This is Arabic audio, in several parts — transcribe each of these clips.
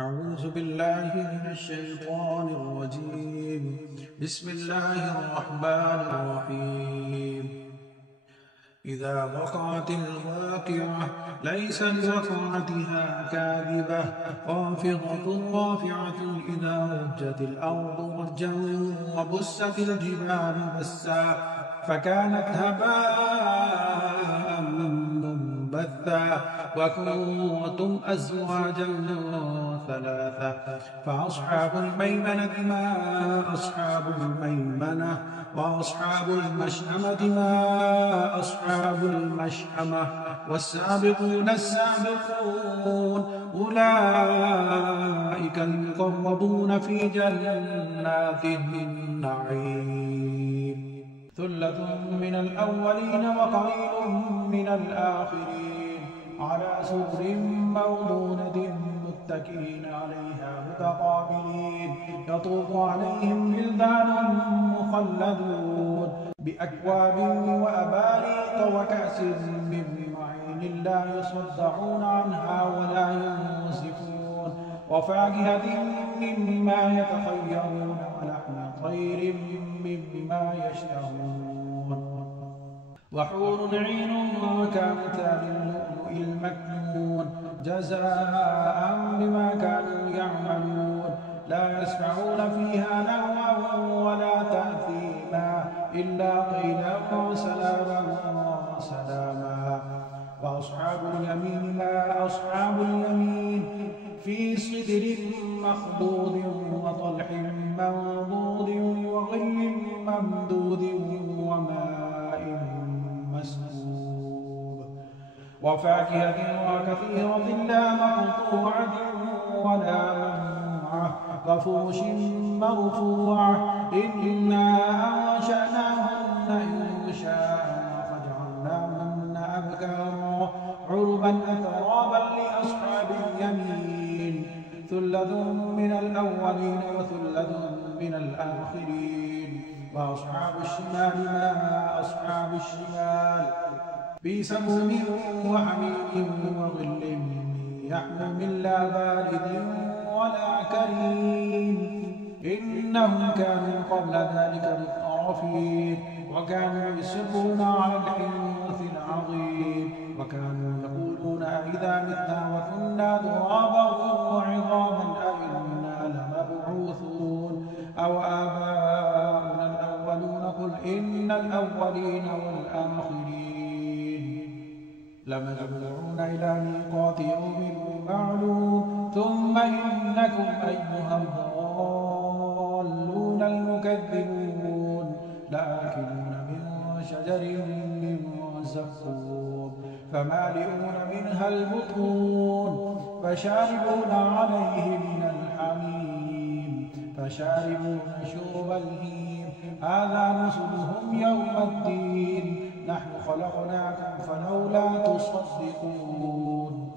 أعوذ بالله من الشيطان الرجيم. بسم الله الرحمن الرحيم. إذا وقعت الواقعة ليس لوقعتها كاذبة خافضة رافعة إذا رجت الأرض رجا وبست الجبال بسا فكانت هباء منبثا وكنتم أزواجا ثلاثة فأصحاب الميمنة ما أصحاب الميمنة وأصحاب المشأمة ما أصحاب المشأمة والسابقون السابقون أولئك المقربون في جنات النعيم ثلة من الأولين وقليل من الآخرين على سرر موضونة متكئين عليها متقابلين يطوف عليهم ولدان مخلدون بأكواب وأباريق وكأس من معين لا يصدعون عنها ولا ينزفون وفاكهة مما يتخيرون ولحم طير مما يشتهون وحور عين كأمثال اللؤلؤ المكنون جزاء بما كانوا يعملون لا يسمعون فيها لغوا ولا تأثيما إلا قيلا سلاما سلاما وأصحاب اليمين ما أصحاب اليمين في صدر مخضود وطلح منضود وظل ممدود وماء مسكوب وفاكهة وكثيرة لا مقطوعة ولا ممنوعة وفرش مرفوعة إنا أنشأناهن إنشاء فجعلناهن أبكارا عربا أترابا لأصحاب اليمين ثلة من الأولين وثلة من الآخرين وأصحاب الشمال ما أصحاب الشمال في سموم وحميم وظل يحموم لا بارد ولا كريم إنهم كانوا قبل ذلك مترفين وكانوا يصرون على الحنث العظيم وكانوا يقولون أئذا متنا وكنا ترابا وعظاما أئنا لمبعوثون أو آباؤنا الأولون قل إن الأولين والآخرين لمجموعون إلى ميقات يوم معلوم ثم إنكم أيها الضالون المكذبون لآكلون من شجر من زقوم فمالئون منها البطون فشاربون عليه من الحميم فشاربون شرب الهيم هذا نزلهم يوم الدين نحن خلقناكم فلولا تصدقون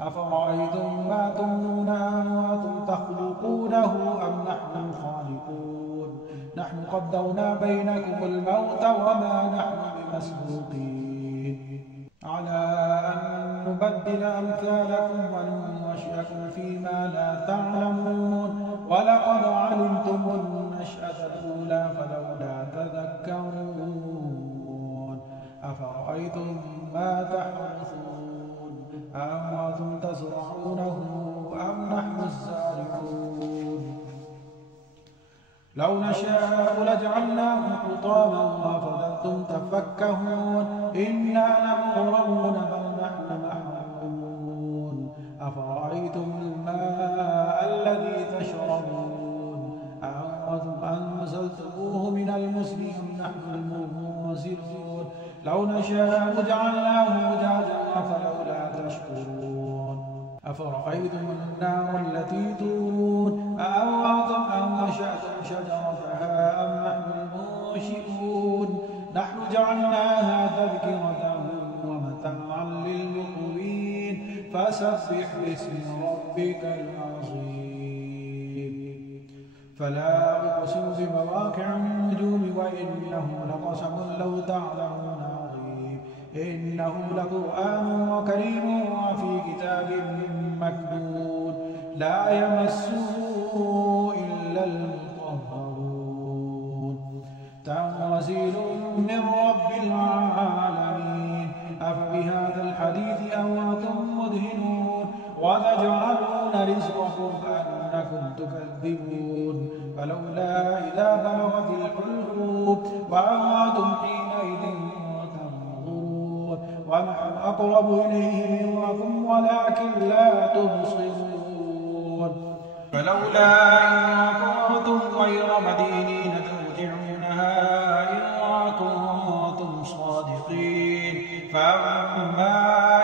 أفرأيتم ما تمنون أنتم تخلقونه أم نحن الخالقون نحن قدرنا بينكم الموت وما نحن بمسبوقين على أن نبدل أمثالكم وننشئكم فيما لا تعلمون ولقد علمتم النشأة الأولى فلولا تذكرون أفرأيتم ما تحرثون أأنتم تزرعونه أم نحن الزارعون لو نشاء لجعلناه حطاما فظلتم تفكهون إنا لمغرمون بل نحن محرومون أفرأيتم الماء الذي تشربون أأنتم أنزلتموه من المزن أم نحن المنزلون لو نشاء جعلناه أجاجا فلولا تشكرون أفرأيتم النار التي تورون أأنتم أنشأتم شجرتها أم نحن المنشئون نحن جعلناها تذكرة ومتاعا للمقوين فسبح باسم ربك العظيم فلا أقسم بمواقع النجوم وإنه لقسم لو تعلمون عظيم إنه لقرآن كريم وفي كتاب مكنون لا يمسه إلا المطهرون تنزيل من رب العالمين أفبهذا الحديث أنتم مدهنون وتجعلون رزقكم أنكم تكذبون فلولا إذا بلغت الحلقوم وأنتم حينئذ تنظرون ونحن أقرب إليه منكم ولكن لا تبصرون فلولا إن كنتم غير مدينين ترجعونها إن كنتم صادقين فأما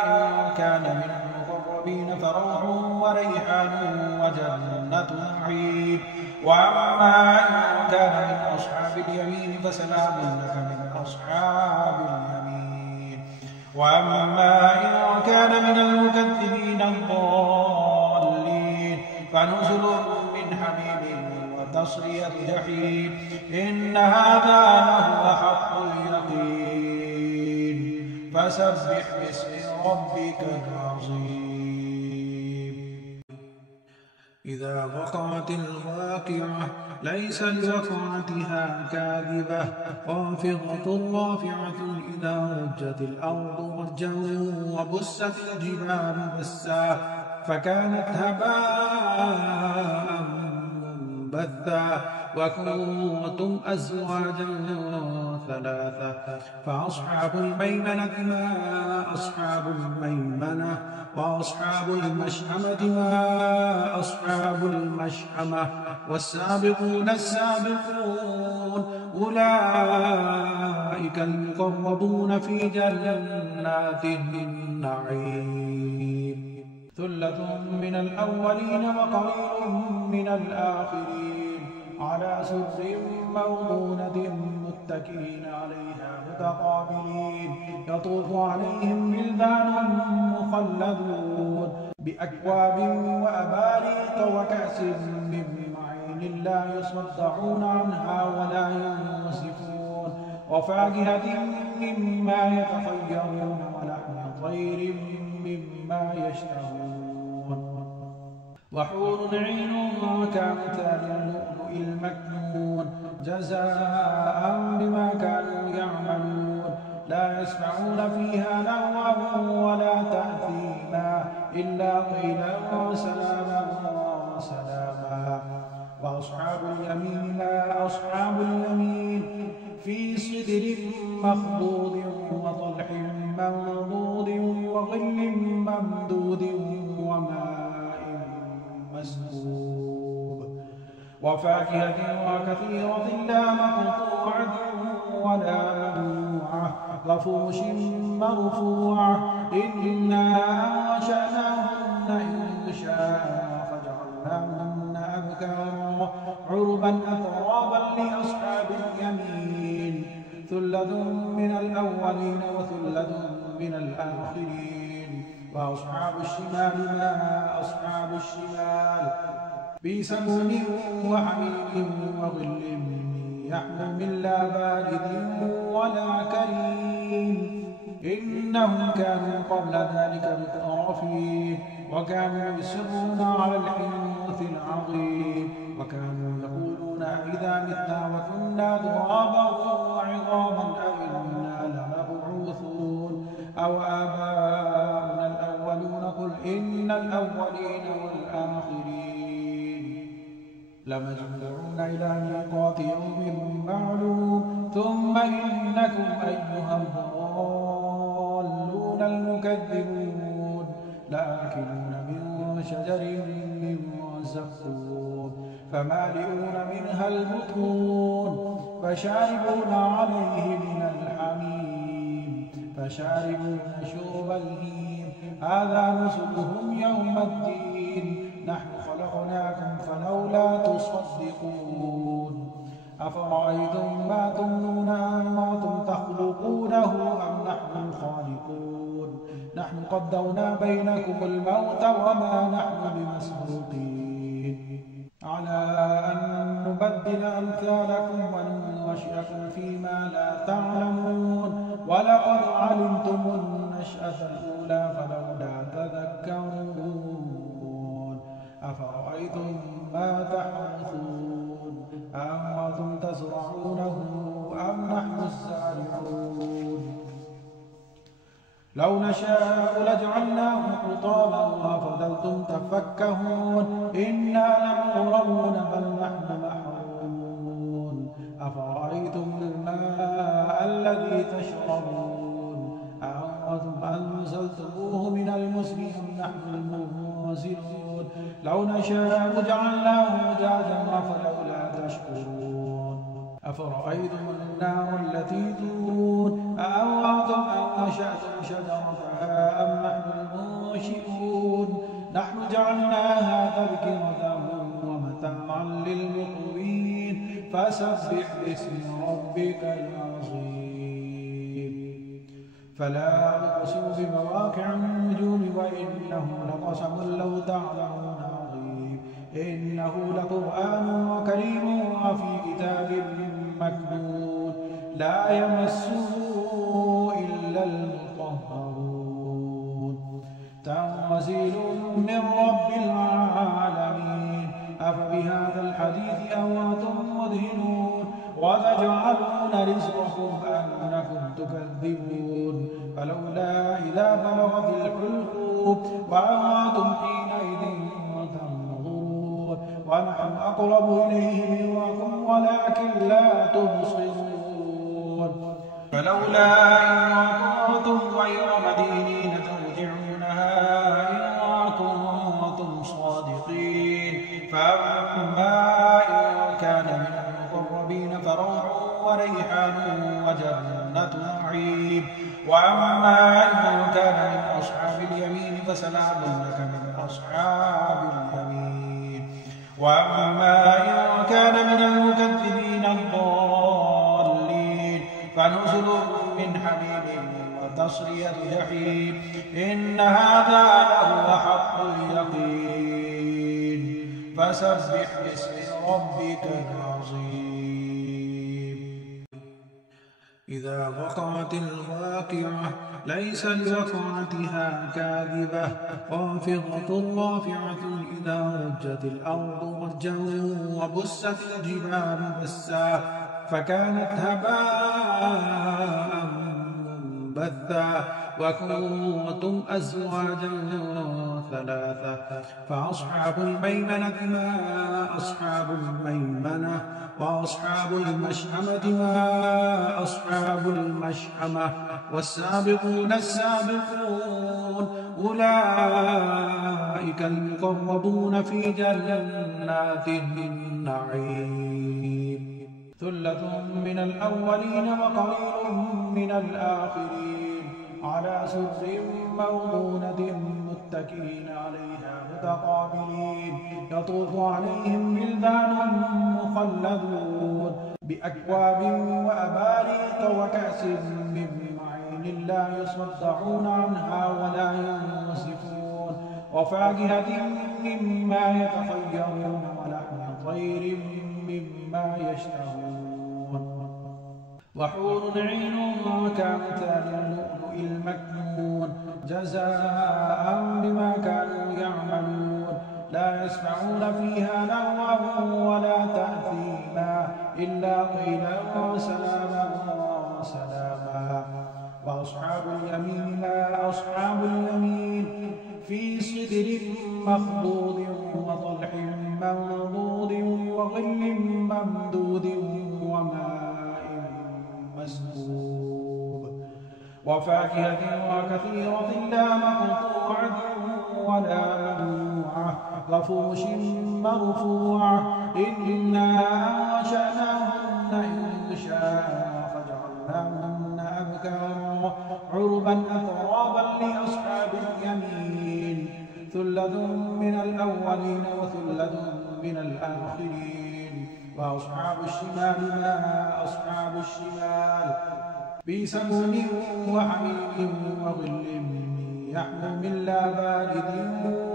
إن كان من المقربين فروح وريحان وجنة نعيم وأما إن كان من أصحاب اليمين فسلام لك من أصحاب اليمين وأما إن كان من المكذبين الضالين فنزل من حميم وتصلية جحيم إن هذا لهو حق اليقين فسبح باسم ربك العظيم إذا وقعت الواقعة ليس لوقعتها كاذبة خافضة رافعة إذا رجت الأرض رجا وبست الجبال بسا فكانت هباء منبثا وكنتم أزواجا ثلاثة فأصحاب الميمنة ما أصحاب الميمنة وأصحاب المشأمة ما أصحاب المشأمة والسابقون السابقون أولئك المقربون في جنات النعيم ثلة من الأولين وقليل من الآخرين على سرر موضونة متكئين عليها متقابلين يطوف عليهم ولدان مخلدون بأكواب وأباريق وكأس من معين لا يصدعون عنها ولا ينصفون وفاكهة مما يتخيرون ولحم طير مما يشتهون وحور عين كأمثال اللؤلؤ المكنون جزاء بما كانوا يعملون لا يسمعون فيها لغوا ولا تأثيما إلا قيلا سلاما سلاما وأصحاب اليمين ما أصحاب اليمين في صدر مخضود وطلح منضود وظل ممدود وماء مسكوب وفاكهة وكثيرة لا مقطوعة ولا ممنوعة وفرش مرفوعة إنا أنشأناهن إنشاء فجعلناهن أبكارا عربا أترابا لأصحاب اليمين ثلة من الأولين وثلة من الآخرين وأصحاب الشمال ما أصحاب الشمال في سموم وحميم وظل يحمم لا بارد ولا كريم إنهم كانوا قبل ذلك مترفين وكانوا يصرون على الحنث العظيم وكانوا يقولون أئذا متنا وكنا ترابا وعظاما أئنا لمبعوثون أو آباؤنا الأولون قل إن الأولين والآخرين لمجموعون إلى ميقات يوم معلوم ثم إنكم أيها الضالون المكذبون لآكلون من شجر من زقوم فمالئون منها البطون فشاربون عليه من الحميم فشاربون شرب الهيم هذا نزلهم يوم الدين نحن خلقناكم فلولا تصدقون أفرأيتم ما تمنون أنتم تخلقونه أم نحن الخالقون نحن قدرنا بينكم الموت وما نحن بمسبوقين على أن نبدل أمثالكم وننشئكم فيما لا تعلمون ولقد علمتم النشأة الأولى فلولا تذكرون أفرأيتم ما تحرثون أأنتم تزرعونه أم نحن الزارعون لو نشاء لجعلناه حطاما فظلتم تفكهون إنا لمغرمون بل نحن محرومون أفرأيتم الماء الذي تشربون أأنتم أنزلتموه من المزن أم نحن المنزلون لو نشاء جعلناه أجاجا فلولا تشكرون أفرأيتم النار التي تورون أأنتم أنشأتم شجرتها أم نحن المنشئون نحن جعلناها تذكرة ومتاعا للمقوين فسبح باسم ربك العظيم فلا أقسم بمواقع النجوم وإنه لقسم لو تعلمون عظيم إنه لقرآن كريم وفي كتاب مكنون لا يمسه إلا المطهرون تنزيل من رب العالمين أفبهذا الحديث أنتم مدهنون وتجعلون رزقكم أنكم تكذبون فلولا إذا بلغت الحلقوم وأنتم حينئذ تنظرون ونحن أقرب إليه منكم ولكن لا تبصرون فلولا إن كنتم غير مدينين ترجعونها إن كنتم صادقين فأما إن كان من المقربين فروح وريحان وجنة نعيم وأما إن كان من أصحاب اليمين فسلام لك من أصحاب اليمين وأما إن كان من المكذبين الضالين فنزل من حميم وتصلية جحيم إن هذا لهو حق اليقين فسبح باسم ربك العظيم إذا وقعت الواقعة ليس لوقعتها كاذبة خافضة رافعة إذا رجت الأرض رجا وبست الجبال بسا فكانت هباء منبثا وكنتم أزواجا ثلاثة فأصحاب الميمنة ما أصحاب الميمنة وأصحاب المشأمة ما أصحاب المشأمة والسابقون السابقون أولئك المقربون في جنات النعيم ثلة من الأولين وقليل من الآخرين على سرر موضونة متكئين عليها متقابلين يطوف عليهم ولدان مخلدون بأكواب وأباريق وكأس من معين لا يصدعون عنها ولا ينزفون وفاكهة مما يتخيرون ولحم طير مما يشتهون وحور عين كأمثال اللؤلؤ المكنون جزاء بما كانوا يعملون لا يسمعون فيها لغوا ولا تأثيما إلا قيلا سلاما سلاما وأصحاب اليمين ما أصحاب اليمين في صدر مخضود وطلح منضود وظل ممدود وماء مسكوب وفاكهة وكثيرة لا مقطوعة ولا ممنوعة وفرش مرفوعة إنا أنشأناهن إنشاء فجعلناهن أبكارا عربا أترابا لأصحاب اليمين ثلة من الأولين وثلة من الآخرين وأصحاب الشمال ما أصحاب الشمال بسموم وحميم وظل يحمم لا بارد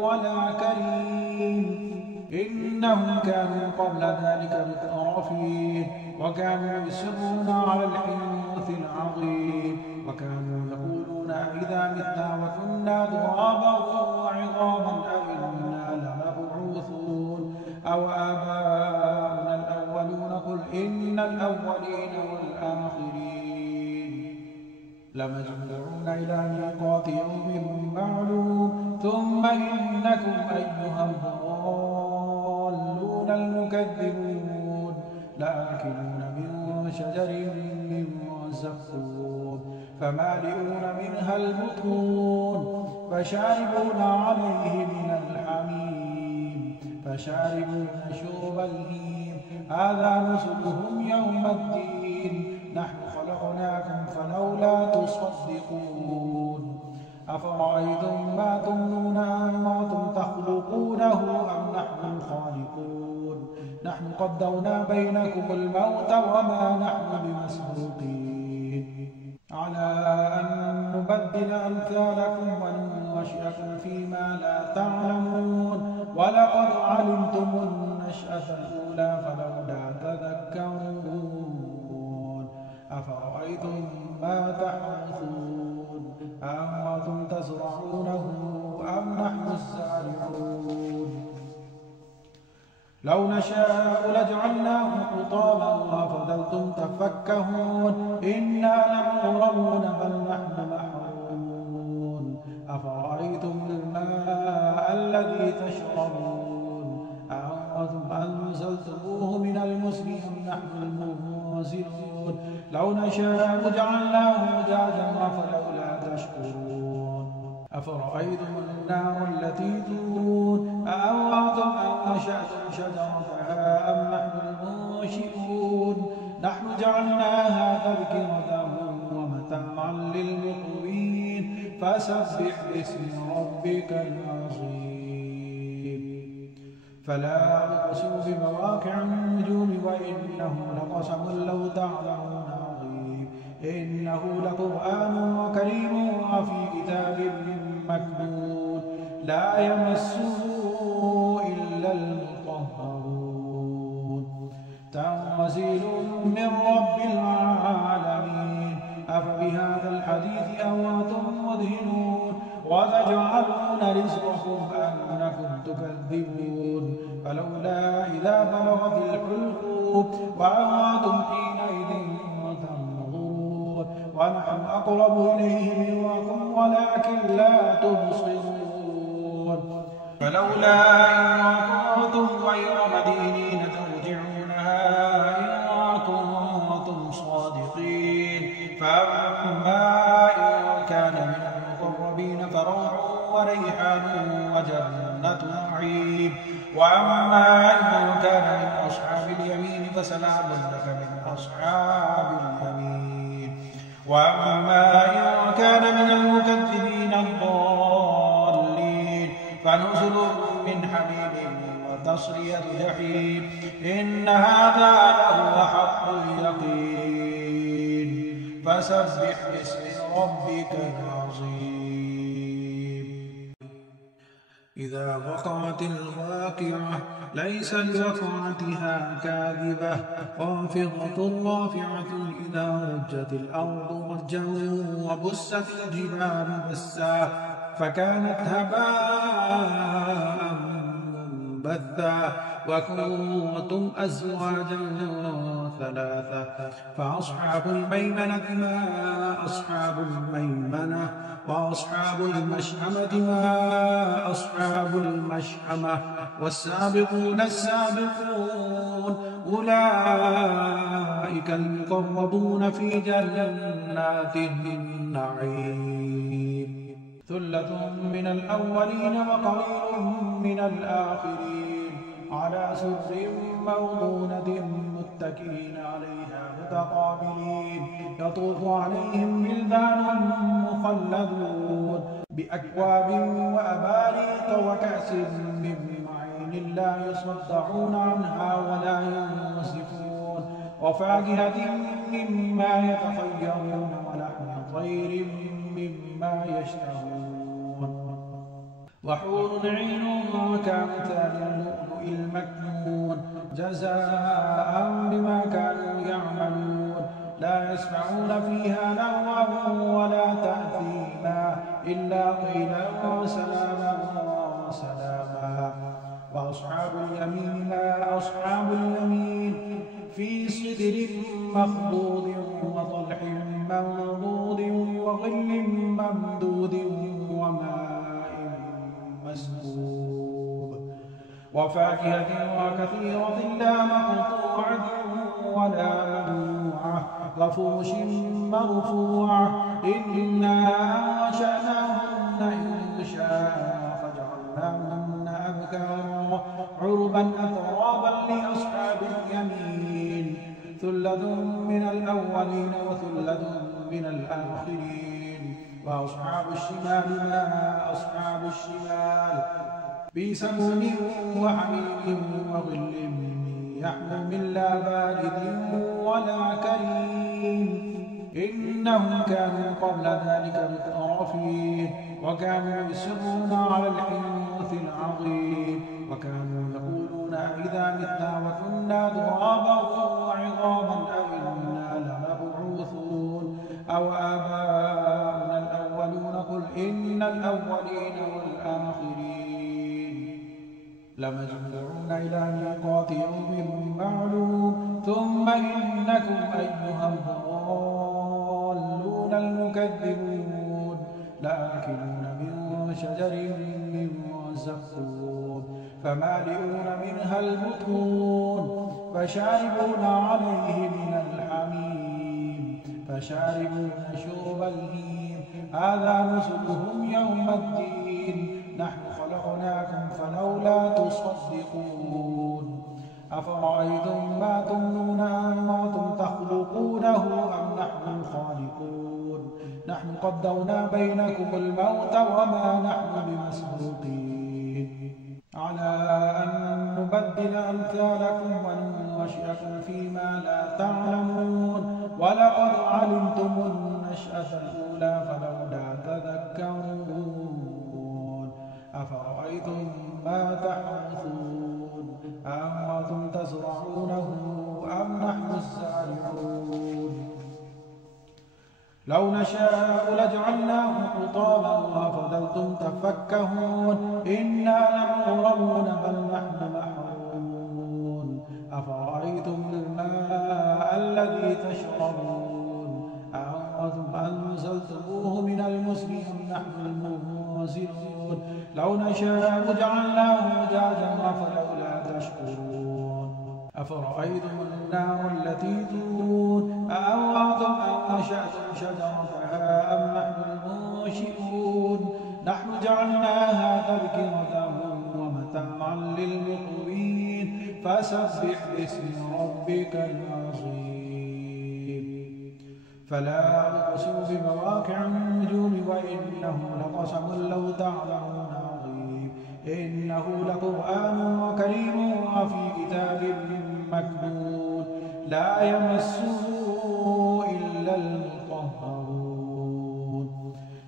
ولا كريم إنهم كانوا قبل ذلك مترفين وكانوا يصرون على الحنث العظيم وكانوا يقولون إذا متنا وكنا ترابا وعظاما أئنا لمبعوثون أو آباؤنا الأولون قل إن الأولين والآخرين لمجموعون إلى ميقات يوم معلوم ثم إنكم أيها الضالون المكذبون لآكلون من شجر من زقوم فمالئون منها البطون فشاربون عليه من الحميم فشاربون شرب الهيم هذا نزلهم يوم الدين نحن خلقناكم فلولا تصدقون أفرأيتم ما تمنون أنتم تخلقونه أم نحن الخالقون نحن قدرنا بينكم الموت وما نحن بمسبوقين على أن نبدل أمثالكم وننشئكم فيما لا تعلمون ولقد علمتم النشأة الأولى فلولا تذكرون أفرأيتم ما تحرثون أأنتم تزرعونه أم نحن الزارعون لو نشاء لجعلناه حطاما فظلتم تفكهون إنا لمغرمون بل نحن محرومون أفرأيتم الماء الذي تشربون أأنتم أنزلتموه من المزن أم نحن المنزلون لو نشاء جعلناه أجاجا فلولا تشكرون أفرأيتم النار التي تورون أأنتم أنشأتم شجرتها أم نحن المنشئون نحن جعلناها تذكرة ومتاعا للمقوين فسبح باسم ربك العظيم فلا أقسم بمواقع النجوم وإنه لقسم لو تعلمون عظيم إنه لقرآن كريم وفي كتاب مكنون لا يمسه إلا المطهرون تنزيل من رب العالمين أفبهذا الحديث أنتم مدهنون وتجعلون رزقكم أنكم تكذبون فلولا إذا بلغت الحلقوم وأنتم حينئذ تنظرون ونحن أقرب إليه منكم ولكن لا تبصرون فلولا إن كنتم غير مدينين ترجعونها إن كنتم صادقين فأما إن كان من المقربين فروح وريحان وجنة نعيم وأما إن كان من أصحاب اليمين فسلام لك من أصحاب اليمين وأما إن كان من المكذبين الضالين فنزل من حميم وتصلية جحيم إن هذا لهو حق اليقين فسبح باسم ربك العظيم إذا وقعت الواقعة ليس لوقعتها كاذبة خافضة رافعة إذا رجت الأرض رجا وبست الجبال بسا فكانت هباء منبثا وكنتم أزواجا ثلاثة فأصحاب الميمنة ما أصحاب الميمنة وأصحاب المشأمة ما أصحاب المشأمة والسابقون السابقون أولئك المقربون في جنات النعيم ثلة من الأولين وقليل من الآخرين على سرر موضونة متكئين عليها متقابلين يطوف عليهم ولدان مخلدون بأكواب وأباريق وكأس من معين لا يصدعون عنها ولا ينزفون وفاكهة مما يتخيرون ولحم طير مما يشتهون وحور عين كأمثال اللؤلؤ المكنون جزاء بما كانوا يعملون لا يسمعون فيها لغوا ولا تأثيما إلا قيلا سلاما سلاما وأصحاب اليمين ما أصحاب اليمين في سدر مخضود وطلح منضود وظل ممدود وماء مسكوب وفاكهة وكثيرة لا مقطوعة ولا ممنوعة وفرش مرفوعة إنا أنشأناهن إنشاء فجعلناهن أبكارا عربا أترابا لأصحاب اليمين ثلة من الأولين وثلة من الآخرين وأصحاب الشمال ما أصحاب الشمال بسموم وحميم وظل يحموم لا بارد ولا كريم إنهم كانوا قبل ذلك مترفين وكانوا يصرون على الحنث العظيم وكانوا يقولون أئذا متنا وكنا ترابا وعظاما أئنا لمبعوثون أو آباؤنا الأولون قل إن الأولين والآخرين لمجموعون إلى ميقات يوم معلوم ثم إنكم أيها الضالون المكذبون لآكلون من شجر من زقوم فمالئون منها البطون فشاربون عليه من الحميم فشاربون شرب الهيم هذا نزلهم يوم الدين نحن خلقناكم فلولا تصدقون أفرأيتم ما تمنون أنتم تخلقونه أم نحن الخالقون نحن قدرنا بينكم الموت وما نحن بمسبوقين على أن نبدل أمثالكم وننشئكم فيما لا تعلمون ولقد علمتم النشأة الأولى فلولا تذكرون أفرأيتم ما تحرثون أأنتم تزرعونه أم نحن الزارعون لو نشاء لجعلناه حطاما وفضلتم تفكهون إنا لمغرمون بل نحن محرومون أفرأيتم الماء الذي تشربون أأنتم أنزلتموه من المزن أم نحن المنزلون لو نشاء جعلناه أجاجا فلولا تشكرون أفرأيتم النار التي تورون أأنتم أنشأتم شجرتها أم نحن المنشئون نحن جعلناها تذكرة ومتاعا للمقوين فسبح باسم ربك العظيم فلا أقسم بمواقع النجوم وإنه لقسم لو تعلمون عظيم إنه لقرآن كريم وفي كتاب مكنون لا يمسه إلا المطهرون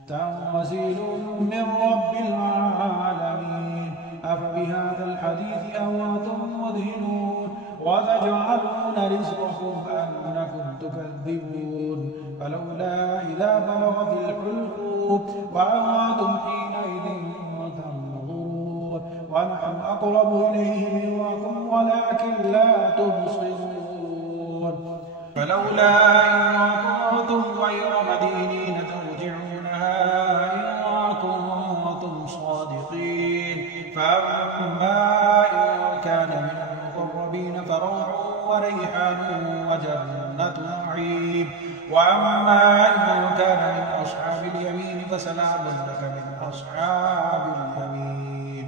تنزيل من رب العالمين أفبهذا الحديث أنتم مدهنون وتجعلون رزقكم أنكم تكذبون فلولا إذا بلغت الحلقوم وأنتم حينئذ تنظرون ونحن أقرب إليه منكم ولكن لا تبصرون فلولا إن كنتم غير مدينين ترجعونها إن كنتم صادقين فأما إن كان من المقربين فروح وريحان وجنة نعيم وأما إن كان من أصحاب اليمين فسلام لك من أصحاب اليمين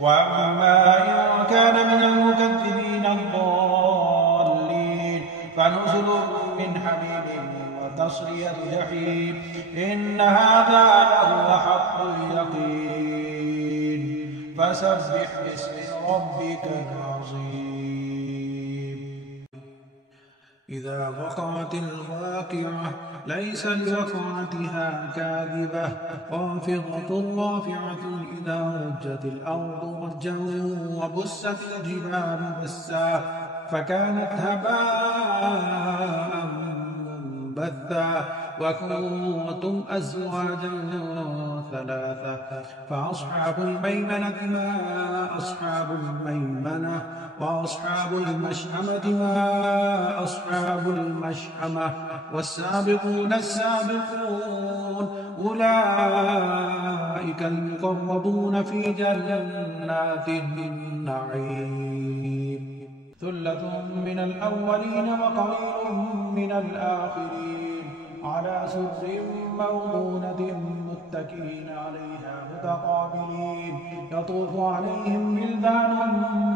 وأما إن كان من المكذبين الضالين فنزل من حميم وتصلية جحيم إن هذا لهو حق اليقين فسبح باسم ربك العظيم إذا وقعت الواقعة ليس لوقعتها كاذبة خافضة رافعة إذا رجت الأرض رجا وبست الجبال بسا فكانت هباء منبثا وكنتم أزواجا ثلاثة. فأصحاب الميمنة ما أصحاب الميمنة، وأصحاب المشأمة ما أصحاب المشأمة، والسابقون السابقون أولئك المقربون في جنات النعيم. ثلة من الأولين وقليل من الآخرين، على سرر موضونة متكئين عليها متقابلين، يطوف عليهم ولدان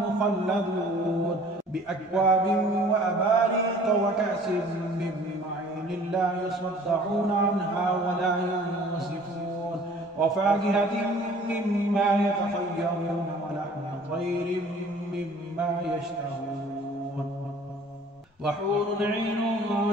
مخلدون بأكواب وأباريق وكأس من معين لا يصدعون عنها ولا ينصفون، وفاكهة مما يتخيرون ولحم طير مما يشتهون، وحور عين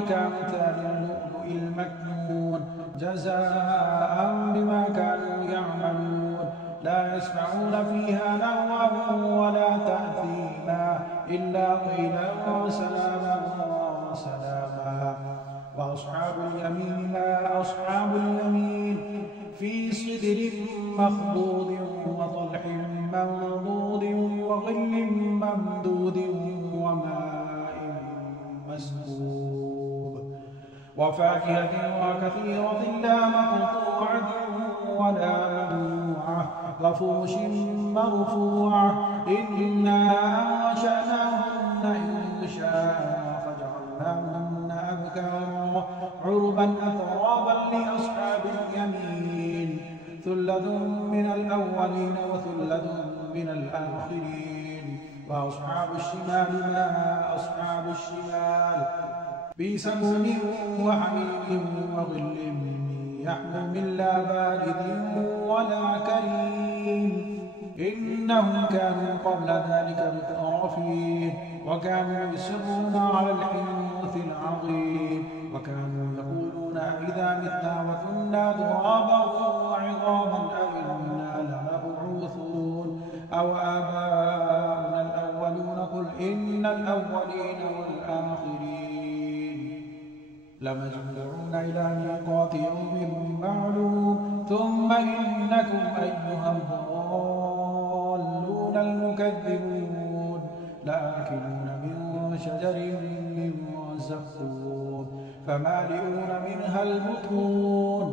كأمثال اللؤلؤ المكنون جزاء بما كانوا يعملون. لا يسمعون فيها لغوا ولا تأثيما إلا قيلا سلاما سلاما. وأصحاب اليمين ما أصحاب اليمين، في صدر مخضود وطلح منضود وظل ممدود وماء مسكوب، وفاكهة وكثيرة لا مقطوعة ولا ممنوعة، وفرش مرفوعة. إنا أنشأناهن إنشاء فجعلناهن أبكارا عربا أترابا لأصحاب اليمين. ثلة من الأولين وثلة من الآخرين. وأصحاب الشمال ما أصحاب الشمال، في سموم وحميم وظل يحموم لا بارد ولا كريم. إنهم كانوا قبل ذلك مترفين، وكانوا يصرون على الحنث العظيم، وكانوا يقولون أئذا متنا وكنا ترابا وعظاما أئنا لمبعوثون أو آباؤنا الأولون. قل إن الأولين والآخرين لمجموعون إلى ميقات يوم معلوم. ثم إنكم أيها الضالون المكذبون لآكلون من شجر من زقوم فمالئون منها البطون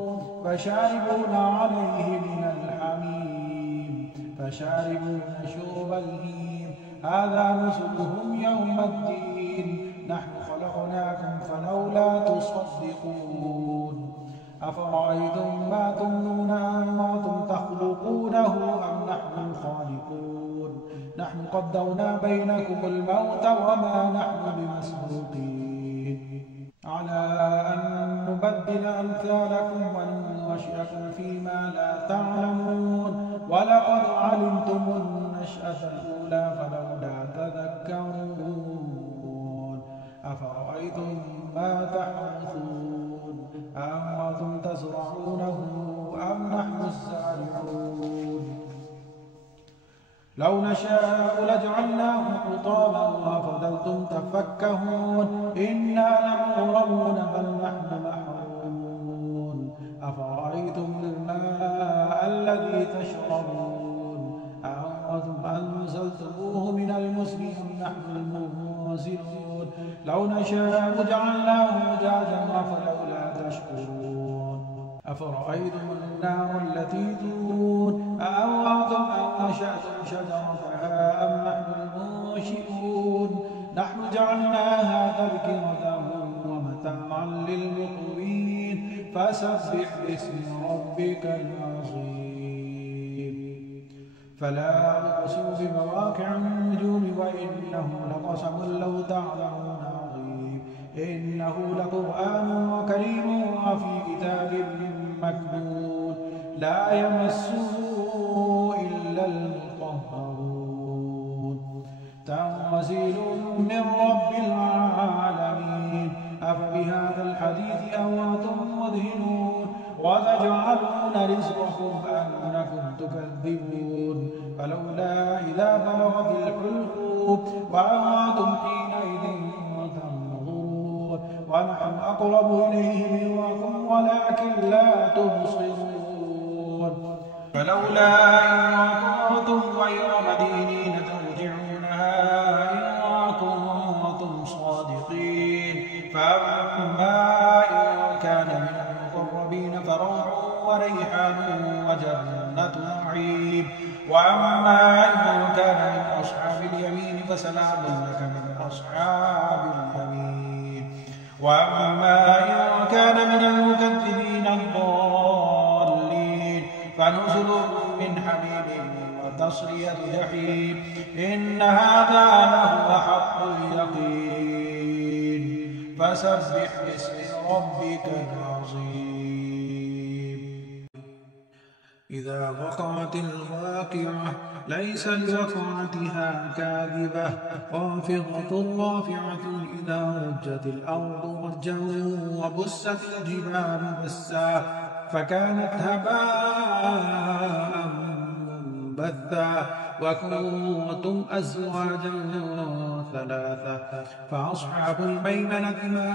فشاربون عليه من الحميم فشاربون شرب الهيم. هذا نزلهم يوم الدين. نحن خلقناكم فلولا تصدقون. أفرأيتم ما تمنون أنتم تخلقونه أم نحن الخالقون؟ نحن قدرنا بينكم الموت وما نحن بمسبوقين على أن نبدل أمثالكم وننشئكم فيما لا تعلمون. ولقد علمتم النشأة الأولى فلولا تذكرون. أفرأيتم ما تحرثون أأنتم تزرعونه أم نحن الزارعون؟ لو نشاء لجعلناه حطاما وفضلتم تفكهون. إنا لمغرمون بل نحن محرومون. أفرأيتم الماء الذي تشربون أأنتم أنزلتموه من المزن أم نحن المنزلون؟ لو نشاء جعلناه أجاجا فلولا تشكرون. أفرأيتم النار التي تورون أأنتم أنشأتم شجرتها أم نحن المنشئون؟ نحن جعلناها تذكرة ومتاعا للمقوين. فسبح باسم ربك العظيم. فلا أقسم بمواقع النجوم وإنه لقسم لو تعلمون عظيم. إنه لقرآن كريم وفي كتاب مكنون لا يمسه إلا المطهرون. تنزيل من رب العالمين. أفبهذا الحديث أنتم مدهنون وتجعلون رزقكم أنكم تكذبون. فلولا إذا بلغت الحلقوم وأنتم حينئذ تنظرون ونحن أقرب إليه منكم ولكن لا تبصرون. فلولا إن كنتم غير مدينين ترجعونها إن كنتم صادقين. فأما إن كان من المقربين فروح وريحان وجنة نعيم. وأما إن كان من أصحاب اليمين فسلام لك من أصحاب اليمين. وأما إن كان من المكذبين الضالين فنزل من حميم وتصلية جحيم. إن هذا لهو حق اليقين. فسبح باسم ربك العظيم. إذا وقعت الواقعة ليس لوقعتها كاذبة خافضة رافعة. إذا رجت الأرض رجا وبست الجبال بسا فكانت هباء منبثا. وكنتم أزواجا ثلاثة فأصحاب الميمنة ما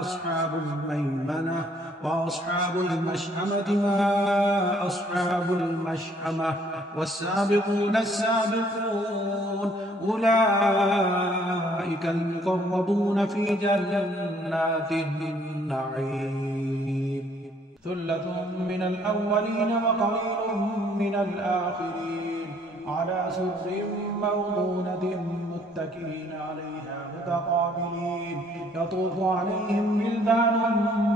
أصحاب الميمنة وأصحاب المشأمة ما أصحاب المشأمة. والسابقون السابقون أولئك المقربون في جنات النعيم. ثلة من الأولين وقليل من الآخرين على سرر موضونة متكئين عليها متقابلين. يطوف عليهم ولدان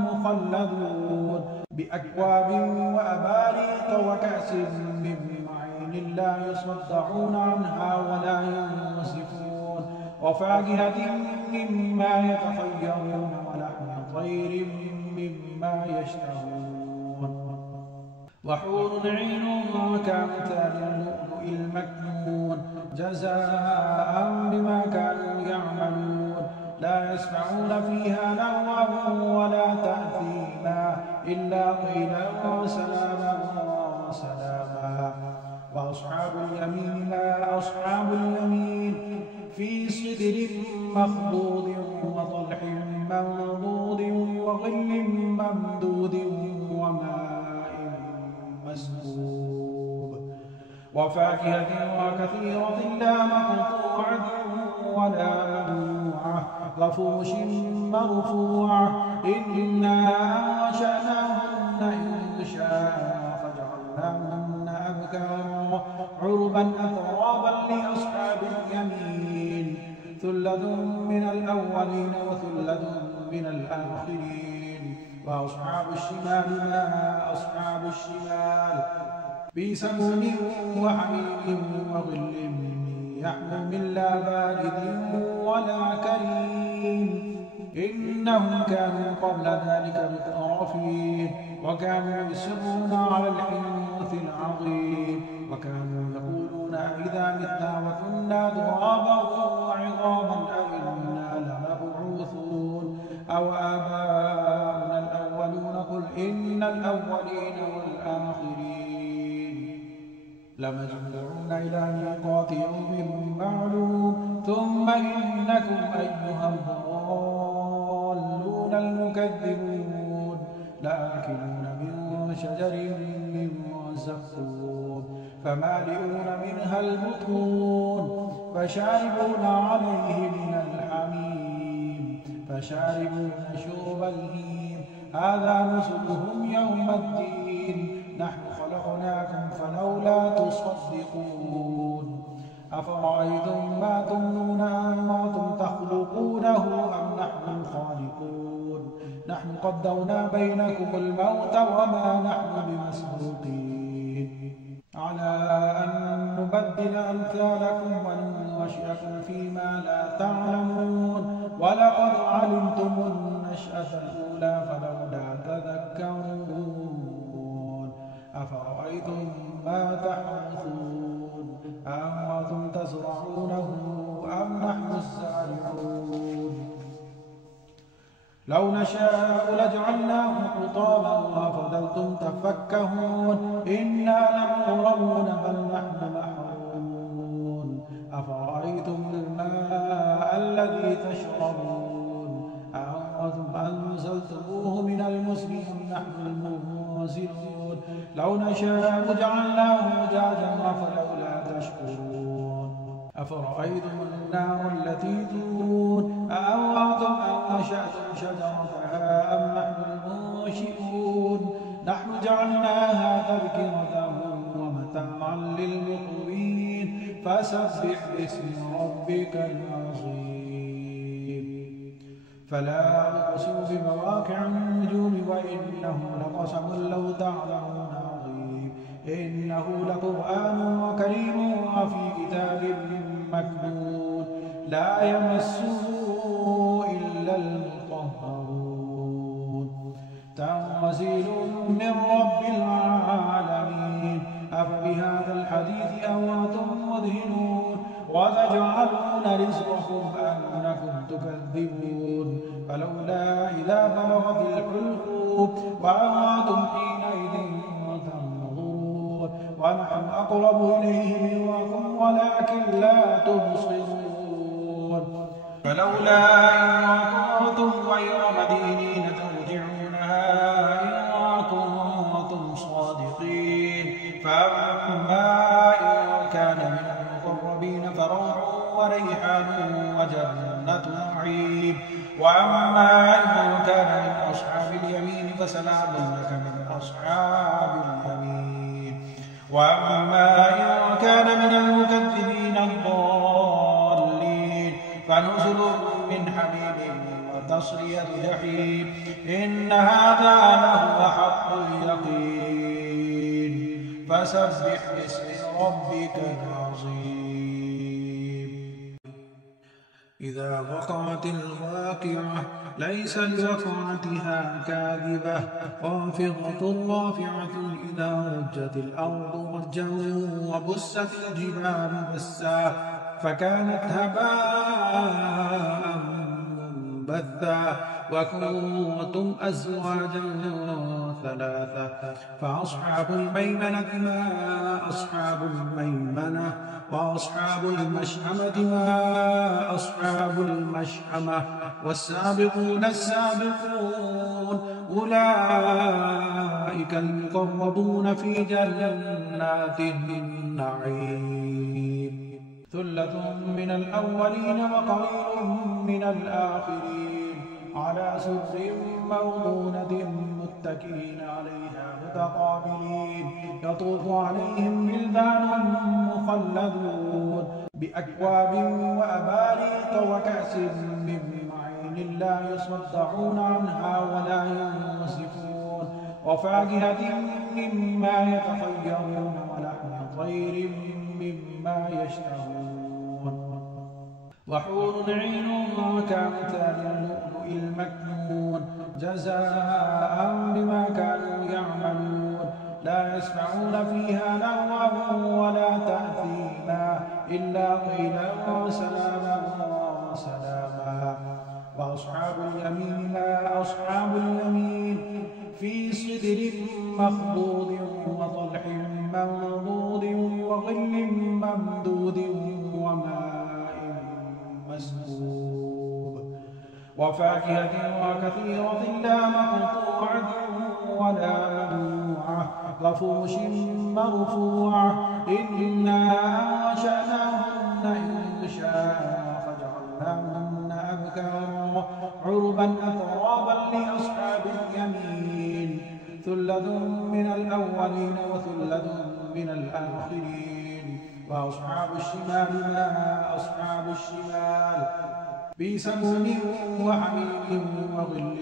مخلدون بأكواب وأباريق وكأس من معين لا يصدعون عنها ولا ينزفون. وفاكهة مما يتخيرون ولحم طير مما يشتهون. وحور عين كأمثال اللؤلؤ المكنون جزاء بما كانوا يعملون. لا يسمعون فيها لغوا ولا تأثيما إلا قيلا سلاما سلاما. وأصحاب اليمين ما أصحاب اليمين في سدر مخضود وطلح منضود وظل ممدود وماء مسكوب. وفاكهة وكثيرة لا مقطوعة ولا ممنوعة وفرش مرفوعة. إنا أنشأناهن إنشاء فجعلناهن أبكارا عربا أترابا لأصحاب اليمين. ثلة من الأولين وثلة من الآخرين. وأصحاب الشمال ما أصحاب الشمال في سموم وحميم وظل يحموم لا بارد ولا كريم. إنهم كانوا قبل ذلك مترفين وكانوا يصرون على الحنث العظيم. وكانوا يقولون أئذا متنا وكنا ترابا وعظاما أئنا لمبعوثون أو آباؤنا الأولون. قل إن الأولين والآخرين لمجموعون إلى ميقات يوم معلوم. ثم إنكم أيها الضالون المكذبون لآكلون من شجر من زقوم فمالئون منها البطون فشاربون عليه من الحميم فشاربون شرب الهيم. هذا نزلهم يوم الدين. نحن خلقناكم فلولا تصدقون. أفرأيتم ما تمنون أنتم تخلقونه أم نحن الخالقون. نحن قدرنا بينكم الموت وما نحن بمسبوقين على أن نبدل أمثالكم وننشئكم فيما لا تعلمون. ولقد علمتم النشأة الأولى فلولا تذكرون. أفرأيتم ما تحرثون أأنتم تزرعونه أم نحن الزارعون. لو نشاء لجعلناه حطاما وفضلتم تفكهون. إنا لمغرمون بل نحن محرومون. أفرأيتم الماء الذي تشربون أأنتم أنزلتموه من المزن أم نحن المنزلون. لو نشاء جعلناه أجاجا فلولا تشكرون أفرأيتم النار التي تورون أأنتم أنشأتم شجرتها أم نحن المنشئون نحن جعلناها تذكرة ومتاعا للمقوين فسبح باسم ربك العظيم فلا أقسم بمواقع النجوم وإنه لقسم لو تعلمون عظيم إنه لقرآن كريم وفي كتاب مكنون لا يمسه إلا المطهرون تنزيل من رب العالمين أفبهذا الحديث أنتم مدهنون وتجعلون رزقكم أنكم تكذبون فلولا إذا بلغت الحلقوم وأنتم حينئذ تنظرون ونحن أقرب إليه منكم ولكن لا تبصرون فلولا إن كنتم غير مدينين ترجعونها إن كنتم صادقين فأما إن كان من المقربين فروح وريحان وجنة نعيم وأما إن كان من أصحاب اليمين فسلام لك من أصحاب اليمين وأما إن كان من المكذبين الضالين فنزل من حميم وتصلية جحيم إن هذا لهو حق اليقين فسبح باسم ربك العظيم إذا وقعت الواقعة ليس لوقعتها كاذبة خافضة رافعة إذا رجت الأرض رجا وبست الجبال بسا فكانت هباء منبثا وكنتم أزواجا ثلاثة فأصحاب الميمنة ما أصحاب الميمنة وأصحاب المشأمة ما أصحاب المشأمة والسابقون السابقون أولئك المقربون في جنات النعيم ثلة من الأولين وقليل من الآخرين على سرر موضونة متكئين عليها متقابلين يطوف عليهم ولدان مخلدون بأكواب وأباريق وكأس من معين لا يصدعون عنها ولا ينزفون وفاكهة مما يتخيرون ولحم طير مما يشتهون وحور عين كأمثال اللؤلؤ المكنون جزاء بما كانوا يعملون لا يسمعون فيها لغوا ولا تأثيما إلا قيلا وسلاما وسلاما وأصحاب اليمين ما أصحاب اليمين في سدر مخضود وطلح منضود وظل ممدود وماء مسكوب وفاكهة وكثيرة لا مقطوعة ولا ممنوعة وفرش مرفوعة إنا أنشأناهن إنشاء فجعلناهن أبكارا عربا أترابا لأصحاب اليمين ثلة من الأولين وثلة من الآخرين وأصحاب الشمال ما أصحاب الشمال بسموم وحميم وظل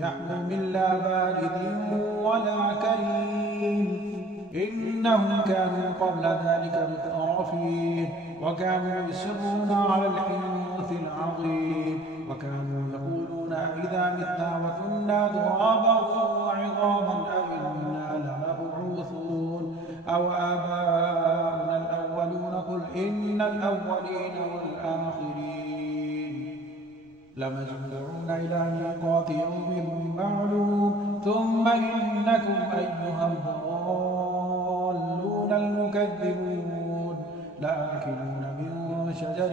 يحموم لا بارد ولا كريم إنهم كانوا قبل ذلك مترفين وكانوا يصرون على الحنث العظيم وكانوا يقولون أئذا متنا وكنا ترابا وعظاما أئنا لمبعوثون أو آباؤنا الأولون قل إن الأولين والآخرين لمجموعون إلى ميقات يوم معلوم ثم إنكم أيها الضالون المكذبون لآكلون من شجر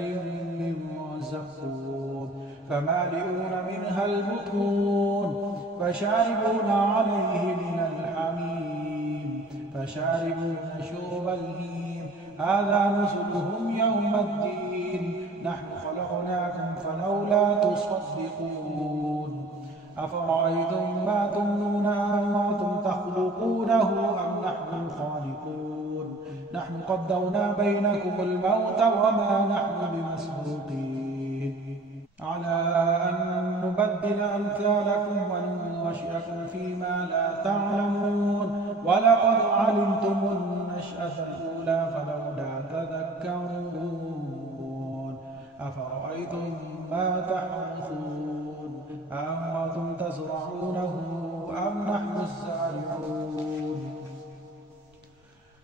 من زقوم فمالئون منها البطون فشاربون عليه من الحميم فشاربون شرب الهيم هذا نزلهم يوم الدين نحن خلقناكم فلولا تصدقون أفرأيتم ما تمنون أأنتم تخلقونه أم نحن الخالقون نحن قدرنا بينكم الموت وما نحن بمسبوقين على أن نبدل أمثالكم وننشئكم فيما لا تعلمون ولقد علمتم النشأة الأولى فلولا تذكرون أفرأيتم ما تحرثون أأنتم تزرعونه أم نحن الزارعون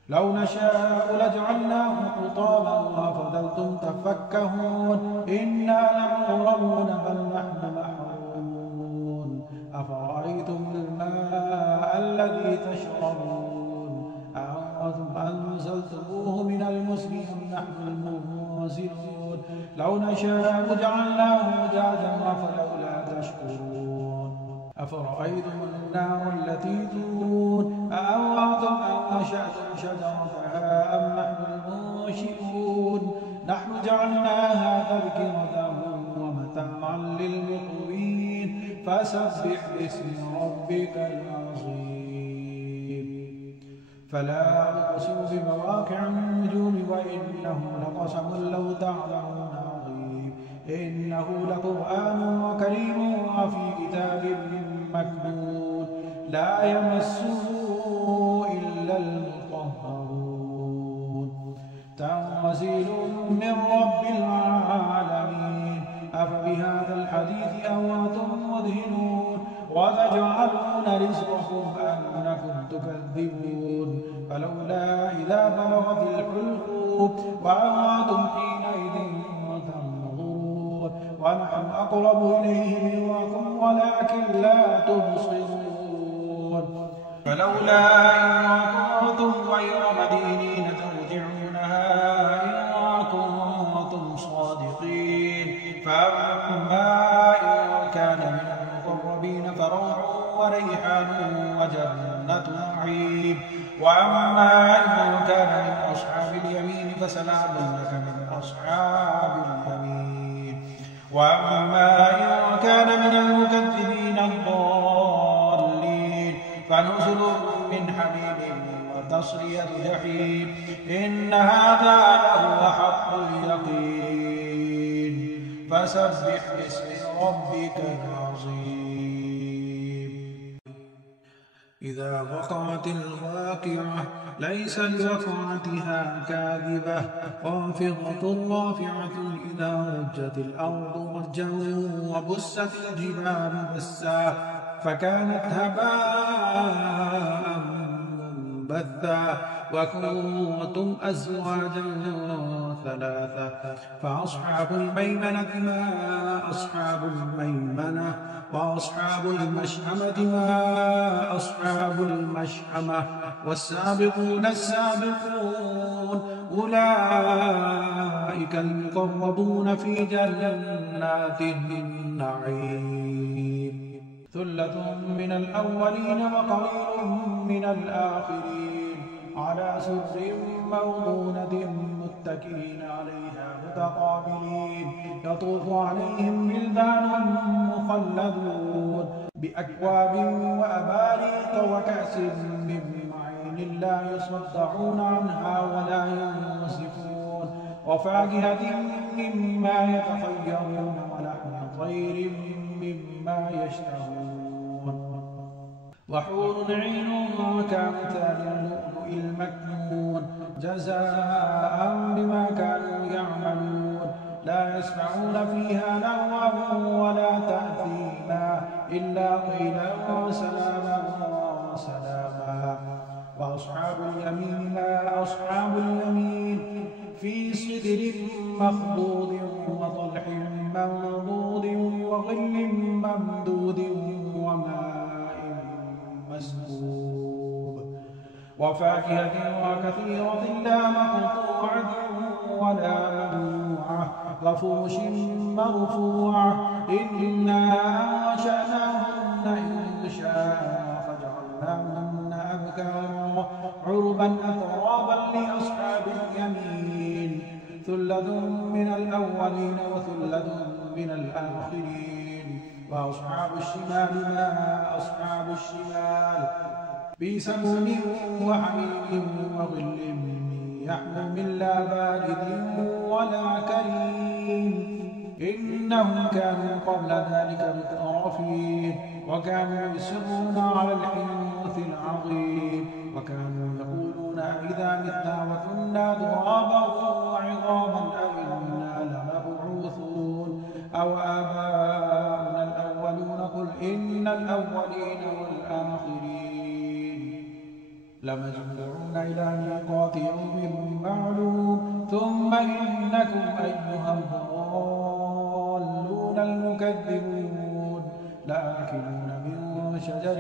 لو نشاء لجعلناه حطاما وفضلتم تفكهون إنا لمغرمون بل نحن محرومون أفرأيتم الماء الذي تشربون أأنتم أنزلتموه من المزن أم نحن المنزلون لو نشاء جعلناه أجاجا فلولا تشكرون أفرأيتم النار التي تورون أأنتم أنشأتم شجرتها أم نحن المنشئون نحن جعلناها تذكرة ومتاعا للمقوين فسبح باسم ربك العظيم فلا أقسم بمواقع النجوم وإنه لقسم لو تعلمون عظيم إنه لقرآن كريم وفي كتاب مكنون لا يمسه إلا المطهرون تنزيل من رب العالمين أفبهذا الحديث أنتم مدهنون وتجعلون رزقكم أنكم تكذبون فلولا إذا بلغت الحلقوم وأنتم حينئذ تنظرون ونحن أقرب إليه منكم ولكن لا تبصرون فلولا إن كنتم غير مدينين ترجعونها إن كنتم صادقين فأما إن كان من المقربين فروح وريحان وجنة نعيم وأما إن كان من أصحاب اليمين فسلام لك من أصحاب اليمين وأما إن كان من المكذبين الضالين فنزل من حميم وتصلية جحيم إن هذا لهو حق اليقين فسبح باسم ربك العظيم إذا وقعت الواقعة ليس لوقعتها كاذبة خافضة رافعة إذا رجت الأرض رجا وبست الجبال بسا فكانت هباء منبثا وكنتم أزواجا ثلاثة فأصحاب الميمنة ما أصحاب الميمنة وأصحاب المشأمة ما أصحاب المشأمة والسابقون السابقون أولئك المقربون في جنات النعيم ثلة من الأولين وقليل من الآخرين على سرر موضونة متكئين عليها متقابلين يطوف عليهم ولدان مخلدون بأكواب وأباريق وكأس من معين لا يصدعون عنها ولا ينصفون وفاكهة مما يتخيرون ولحم طير مما يشتهون وحور عين كأمثال اللؤلؤ المكنون جزاء بما كانوا يعملون لا يسمعون فيها لغوا ولا تأثيما إلا قيلا سلاما سلاما وأصحاب اليمين ما أصحاب اليمين في سدر مخضود وطلح منضود وظل ممدود وماء مسكوب وفاكهة وكثيرة لا مقطوعة ولا ممنوعة وفرش مرفوعة إنا أنشأناهن إنشاء فجعلناهن أبكارا عربا أترابا لأصحاب اليمين ثلة من الأولين وثلة من الآخرين وأصحاب الشمال ما أصحاب الشمال في سموم وحميم وظل يحموم لا بارد ولا كريم إنهم كانوا قبل ذلك مترفين وكانوا يصرون على الحنث العظيم وكانوا يقولون أئذا متنا وكنا ترابا وعظاما أئنا لمبعوثون أو آباؤنا الأولون قل إن الأولين والآخرين لمجموعون إلى ميقات يوم معلوم ثم إنكم أيها الضالون المكذبون لآكلون من شجر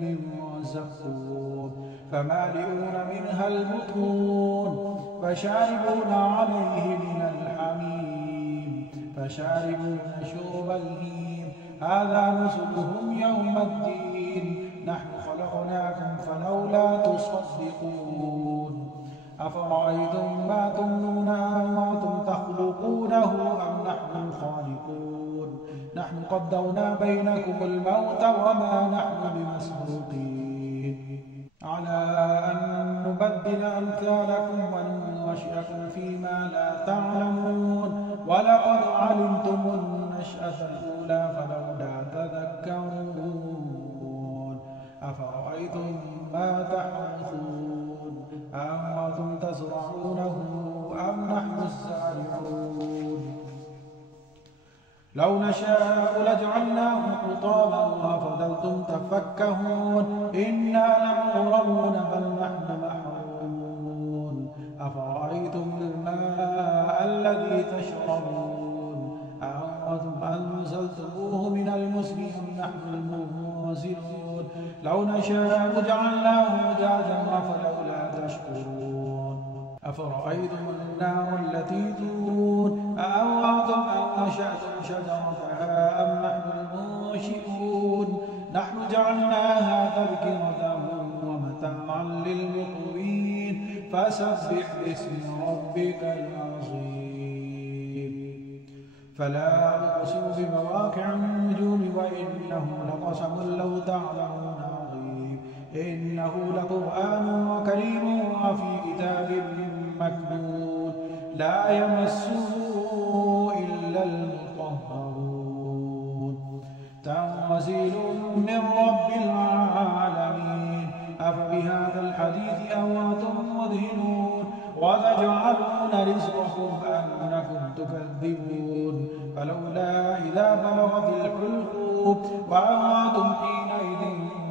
من زقوم فمالئون منها البطون فشاربون عليه من الحميم فشاربون شرب الهيم هذا نزلهم يوم الدين نحن خلقناكم فلولا تصدقون أفرأيتم ما تمنون أأنتم تخلقونه أم نحن الخالقون نحن قدرنا بينكم الموت وما نحن بمسبوقين على أن نبدل أمثالكم وننشئكم فيما لا تعلمون ولقد علمتم النشأة الأولى فلولا تذكرون أفرأيتم ما تحرثون أأنتم تزرعونه أم نحن الزارعون لو نشاء لجعلناه حطاما وفضلتم تفكهون إنا لمغرمون بل نحن محرومون أفرأيتم الماء الذي تشربون أأنتم أنزلتموه من المزن أم نحن المنزلون لو نشاء جعلناه أجاجا فلولا تشكرون أفرأيتم النار التي تورون أأنتم أنشأتم شجرتها أم نحن المنشئون نحن جعلناها تذكرة ومتاعا للمقوين فسبح باسم ربك العظيم فلا أقسم بمواقع النجوم وإنه لقسم لو تعلمون عظيم إنه لقرآن كريم وفي كتاب مكنون لا يمسه إلا المطهرون تنزيل من رب العالمين أفبهذا الحديث أنتم مدهنون وتجعلون رزقكم أنكم تكذبون فلولا إذا بلغت الحلقوم وأنتم حينئذ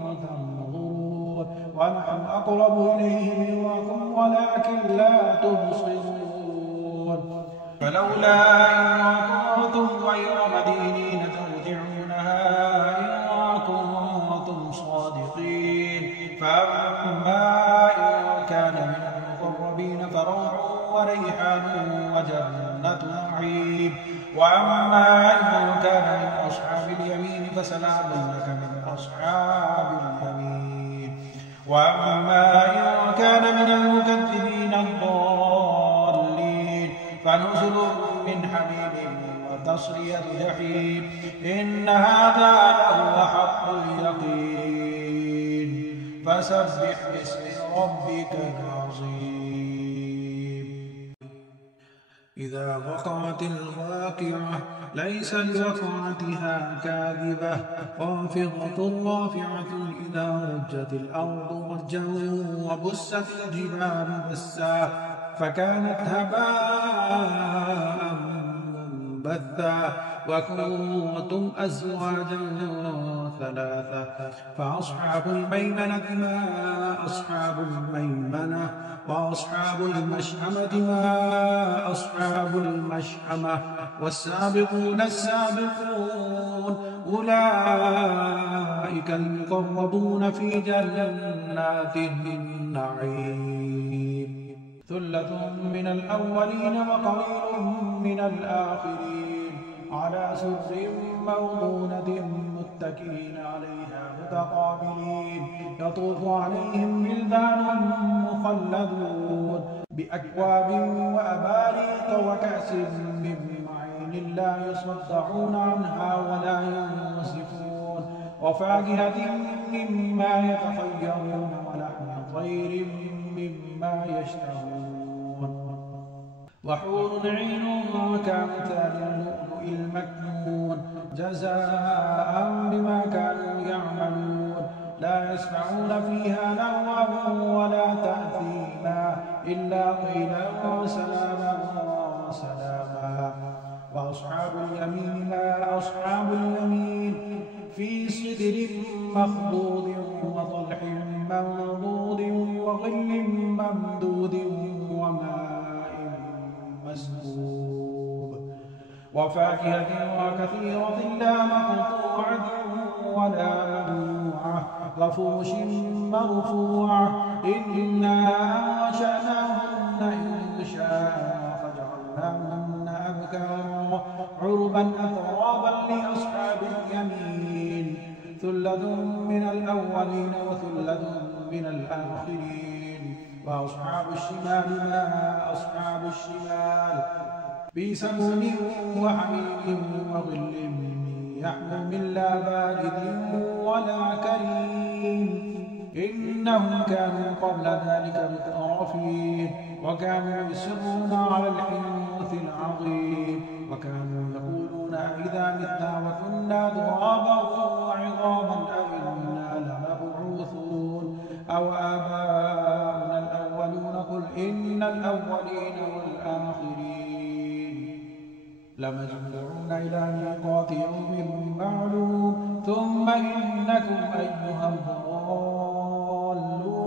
تنظرون ونحن أقرب إليه منكم ولكن لا تبصرون فلولا إن كنتم غير مدينين ترجعونها إن كنتم صادقين فأما إن كان من المقربين فروح وريحان وجنة نعيم وأما إن كان من أصحاب اليمين فسلام لك من أصحاب اليمين وأما إن كان من المكذبين الضالين فنزل من حميم وتصلية جحيم إن هذا لهو حق اليقين فسبح باسم ربك العظيم إذا وقعت الواقعة ليس لوقعتها كاذبة خافضة رافعة إذا رجت الأرض رجا وبست الجبال بسا فكانت هباء منبثا وكنتم أزواجا ثلاثة فأصحاب الميمنة ما أصحاب الميمنة وأصحاب المشأمة ما أصحاب المشأمة والسابقون السابقون أولئك المقربون في جنات النعيم ثلة من الأولين وقليل من الآخرين على سرر موضونة متكئين عليها متقابلين يطوف عليهم ولدان مخلدون بأكواب وأباريق وكأس من معين لا يصدعون عنها ولا ينصفون وفاكهة مما يتخيرون ولحم طير مما يشتهون وحور عين كأمثال اللؤلؤ المكنون جزاء بما كانوا يعملون لا يسمعون فيها لغوا ولا تأثيما إلا قيلا وسلاما وسلاما وأصحاب اليمين ما أصحاب اليمين في صدر مخضود وطلح منضود وظل ممدود وماء مسكوب وفاكهة وكثيرة لا مقطوعة ولا ممنوعة وفرش مرفوعة إنا أنشأناهن إنشاء فجعلناهن أبكارا عربا أترابا لأصحاب اليمين ثلة من الأولين وثلة من الآخرين وأصحاب الشمال ما أصحاب الشمال في سموم وحميم وظل يحموم لا بارد ولا كريم إنهم كانوا قبل ذلك مترفين وكانوا يصرون على الحنث العظيم وكانوا يقولون إذا متنا وكنا ترابا وعظاما أئنا لمبعوثون أو آباؤنا الأولون قل إن الأولين والآخرين لمجموعون إلى ميقات يوم معلوم ثم إنكم أيها الضالون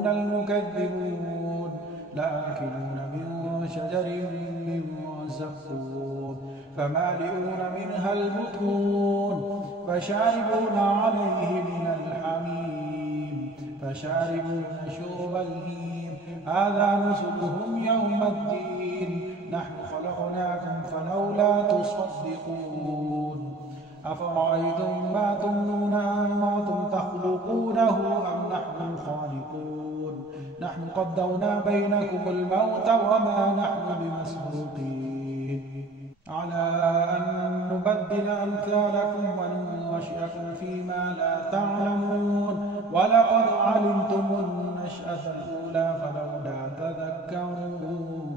المكذبون لآكلون من شجر من زقوم فمالئون منها البطون فشاربون عليه من الحميم فشاربون شرب الهيم هذا نزلهم يوم الدين نحن خلقناكم فلولا تصدقون أفرأيتم ما تمنون أنتم تخلقونه أم نحن الخالقون نحن قدرنا بينكم الموت وما نحن بمسبوقين على أن نبدل أمثالكم وننشئكم فيما لا تعلمون ولقد علمتم النشأة الأولى فلولا تذكرون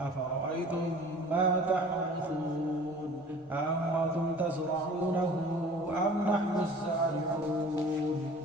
أفرأيتم ما تحرثون أأنتم تزرعونه أم نحن الزارعون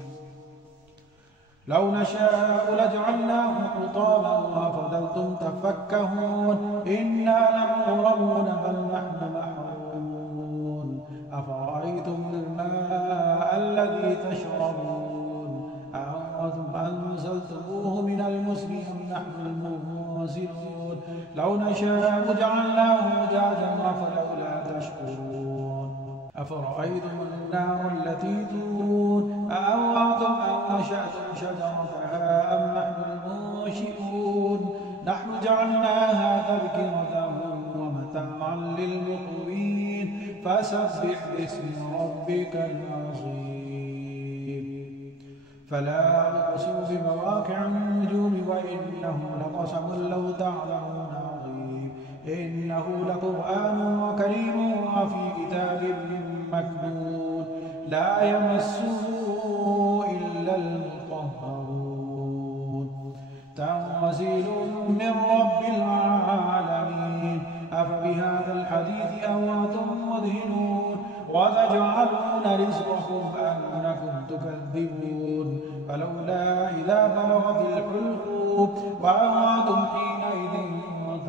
لو نشاء لجعلناه حطاما وفضلتم تفكهون إنا لمغرمون بل نحن محرومون أفرأيتم الماء الذي تشربون أأنتم أنزلتموه من المزن أم نحن المنزلون لو نشاء جعلناه أجاجا فلولا تشكرون أفرأيتم النار التي تورون أأنتم أنشأتم شجرتها أم نحن المنشئون نحن جعلناها تذكرة ومتاعا للمقوين فسبح باسم ربك العظيم فلا أقسم بمواقع النجوم وإنه لقسم لو تعلمون عظيم إنه لقرآن كريم وفي كتاب مكنون لا يمسه إلا المطهرون تنزيل من رب العالمين أفبهذا الحديث أنتم مدهنون وتجعلون رزقكم أنكم تكذبون فلولا إذا بلغت الحلقوم وأنتم حينئذ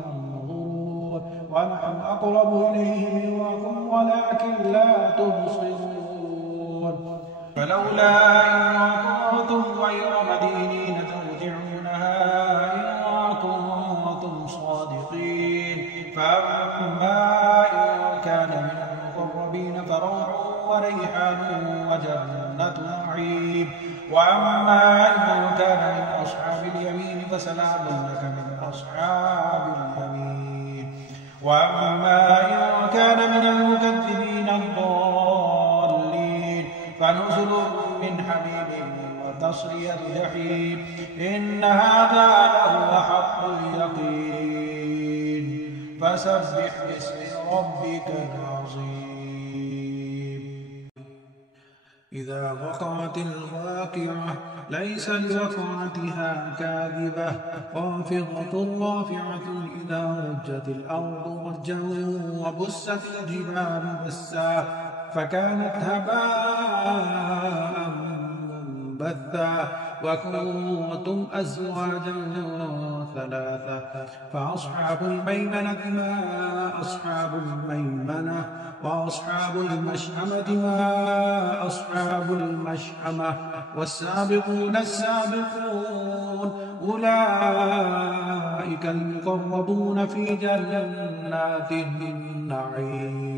تنظرون ونحن أقرب إليه منكم ولكن لا تبصرون فلولا إن كنتم غير مدينين ترجعونها إن كنتم صادقين فأما إن كان من المقربين فروح وريحان وجنة نعيم وأما إن كان من أصحاب اليمين فسلام لك من أصحاب اليمين وأما إن كان من المكذبين الضالين فنزل من حميم وتصلية جحيم إن هذا لهو حق اليقين فسبح باسم ربك العظيم إذا وقعت الواقعة ليس لوقعتها كاذبة خافضة رافعة إذا رجت الأرض رجا وبست الجبال بسا فكانت هباء منبثا وكنتم أزواجا ثلاثة فأصحاب الميمنة ما أصحاب الميمنة وأصحاب المشأمة ما أصحاب المشأمة والسابقون السابقون أولئك المقربون في جنات النعيم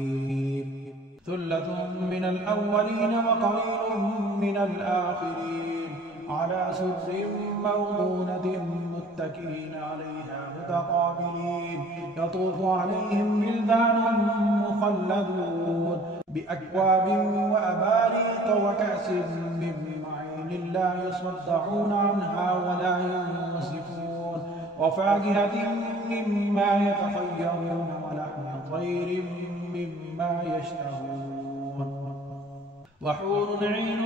ثلة من الأولين وقليل من الآخرين على سرر موضونة متكئين عليها متقابلين يطوف عليهم ولدان مخلدون بأكواب وأباريق وكأس من معين لا يصدعون عنها ولا ينزفون وفاكهة مما يتخيرون ولحم طير مما يشتهون وحور عين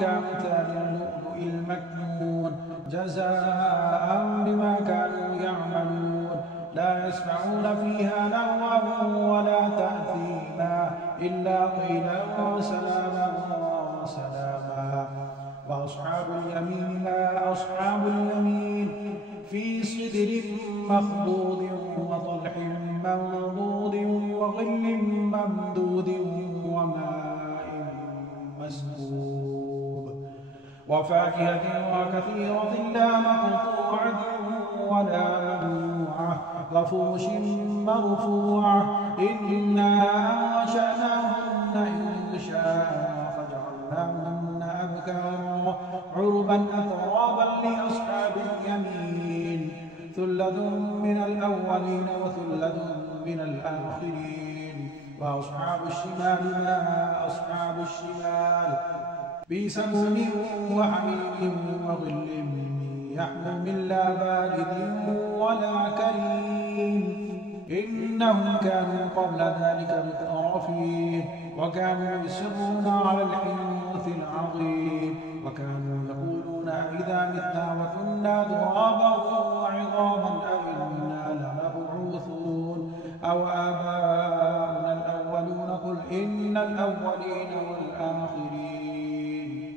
كأمثال اللؤلؤ المكنون جزاء بما كانوا يعملون لا يسمعون فيها لغوا ولا تأثيما إلا قيلا وسلاما وسلاما وأصحاب اليمين ما أصحاب اليمين في سدر مخضود وطلح منضود وظل ممدود وماء مسكوب وفاكهة وكثيرة لا مقطوعة ولا ممنوعة وفرش مرفوعة إنا أنشأناهن إنشاء فجعلناهن أبكارا عربا أترابا لأصحاب اليمين ثلة من الأولين وثلة من الآخرين وأصحاب الشمال ما أصحاب الشمال بسموم وحميم وظل يحموم لا بارد ولا كريم إنهم كانوا قبل ذلك مترفين وكانوا يصرون على الحنث العظيم وكانوا يقولون إذا متنا وكنا ترابا وعظاما أئنا لمبعوثون أو آباؤنا الأولون قل إن الأولين والآخرين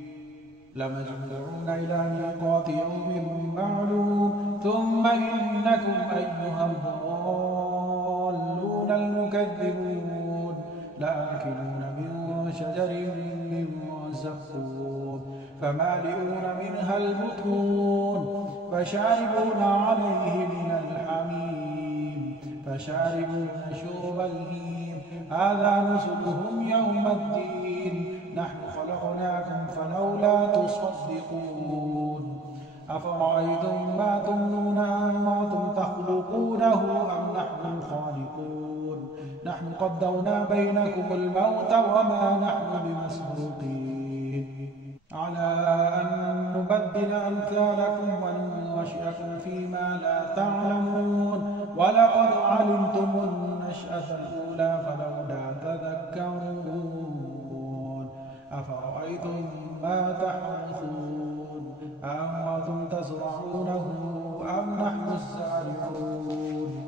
لمجموعون إلى ميقات يوم معلوم ثم إنكم أيها الضالون المكذبون لآكلون من شجر من زقوم فمالئون منها البطون فشاربون عليه من الحميم فشاربون شرب الهيم هذا نزلهم يوم الدين نحن خلقناكم فلولا تصدقون أفرأيتم ما تمنون أنتم تخلقونه أم نحن الخالقون نحن قدرنا بينكم الموت وما نحن بمسبوقين على أن نبدل أمثالكم وننشئكم فيما لا تعلمون ولقد علمتم النشأة الأولى فلولا تذكرون أفرأيتم ما تحرثون أأنتم تزرعونه أم نحن الزارعون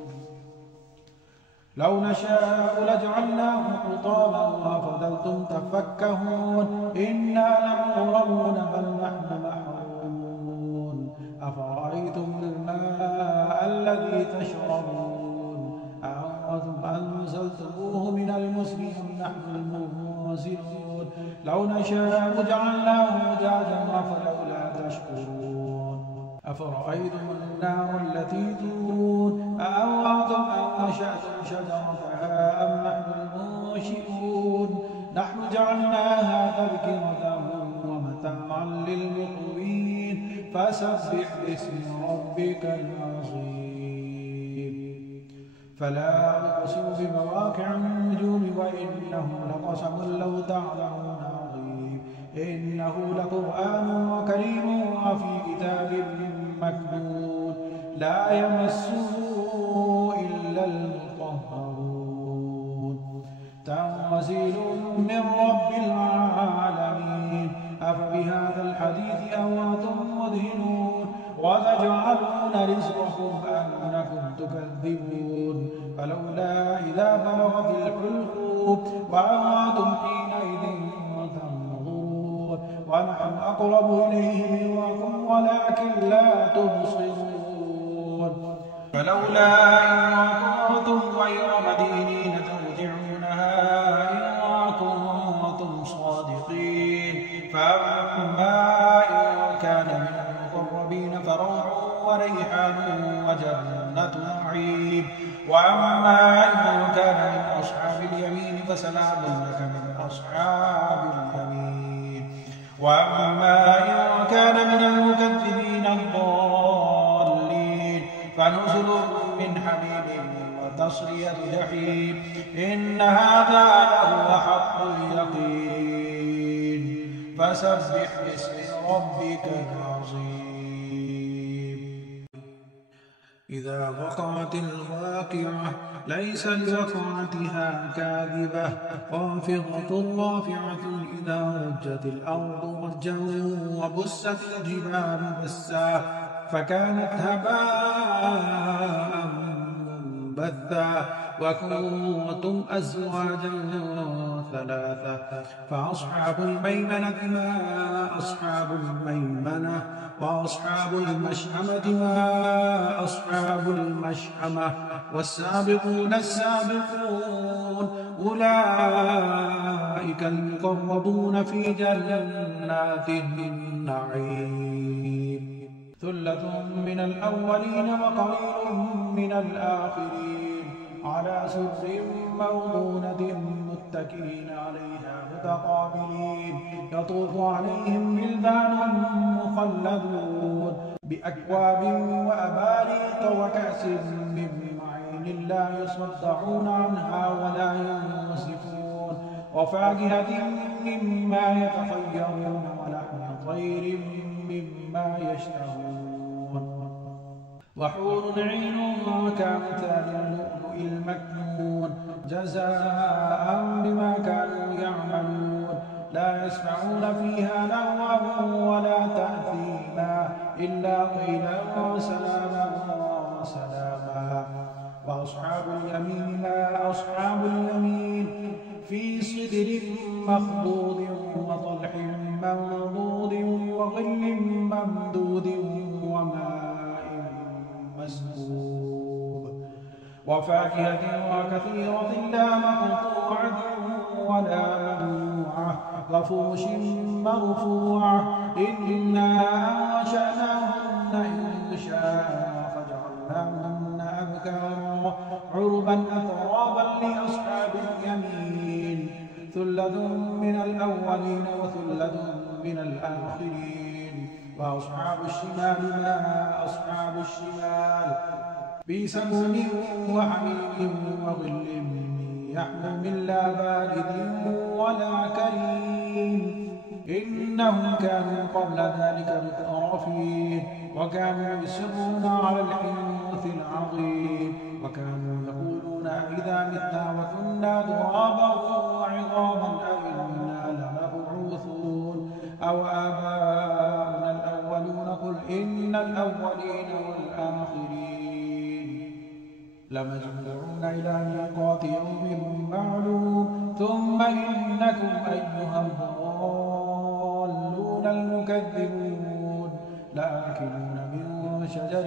لو نشاء لجعلناه حطاما وفضلتم تفكهون إنا لمغرمون بل نحن محرومون أفرأيتم الماء الذي تشربون أأنتم أنزلتموه من المزن أم نحن المنزلون لو نشاء جعلناه أجاجا فلولا تشكرون أفرأيتم النار التي تورون أأنتم أنشأتم شجرتها أم نحن المنشئون نحن جعلناها تذكرة ومتاعا للمقوين فسبح باسم ربك العظيم فلا أقسم بمواقع النجوم وإنه لقسم لو تعلمون عظيم إنه لقرآن كريم وفي كتاب مكنون لا يمسه إلا المطهرون تنزيل من رب العالمين أفبهذا الحديث أنتم مدهنون وتجعلون رزقكم أنكم تكذبون فلولا إذا بلغت الحلقوم وأنتم حينئذ تنظرون ونحن أقرب إليه منكم ولكن لا تبصرون فلولا إن كنتم غير مدينين ترجعونها إن كنتم صادقين فأما إن كان من المقربين فروح وريحان وجنة نعيم وأما إن كان من أصحاب اليمين فسلام لك من أصحاب اليمين وأما إن كان من المكذبين الضالين فنزل من حميم وتصلية جحيم إن هذا لهو حق اليقين فسبح باسم ربك العظيم إذا وقعت الواقعة ليس لوقعتها كاذبة خافضة رافعة إذا رجت الأرض رجا وبست الجبال بسا فكانت هباء منبثا وكنتم أزواجا ثلاثة فأصحاب الميمنة ما أصحاب الميمنة وأصحاب المشأمة ما أصحاب المشأمة والسابقون السابقون أولئك المقربون في جنات النعيم ثلة من الأولين وقليل من الآخرين على سرر موضونة متكئين عليها متقابلين يطوف عليهم ولدان مخلدون بأكواب وأباريق وكأس من معين لا يصدعون عنها ولا ينصفون وفاكهة مما يتخيرون ولحم طير مما يشتهون وحور عين كأمثال اللؤلؤ المكنون جزاء بما كانوا يعملون لا يسمعون فيها لغوا ولا تأثيما إلا قيلا سلاما سلاما وأصحاب اليمين ما أصحاب اليمين في صدر مخضود وطلح منضود وظل ممدود وماء مسكوب وفاكهة وكثيرة لا مقطوعة ولا ممنوعة وفرش مرفوعة إنا أنشأناهن إنشاء فجعلناهن أبكارا عربا أترابا لأصحاب اليمين ثلة من الأولين وثلة من الآخرين وأصحاب الشمال ما أصحاب الشمال في سموم وحميم وظل يحموم لا بارد ولا كريم إنهم كانوا قبل ذلك مترفين وكانوا يصرون على الحنث العظيم وكانوا يقولون أئذا متنا وكنا ترابا وعظاما أئنا لمبعوثون أو آباؤنا الأولون قل إن الأولين والآخرين لمجموعون إلى ميقات يوم معلوم ثم إنكم أيها الضالون المكذبون لآكلون من شجر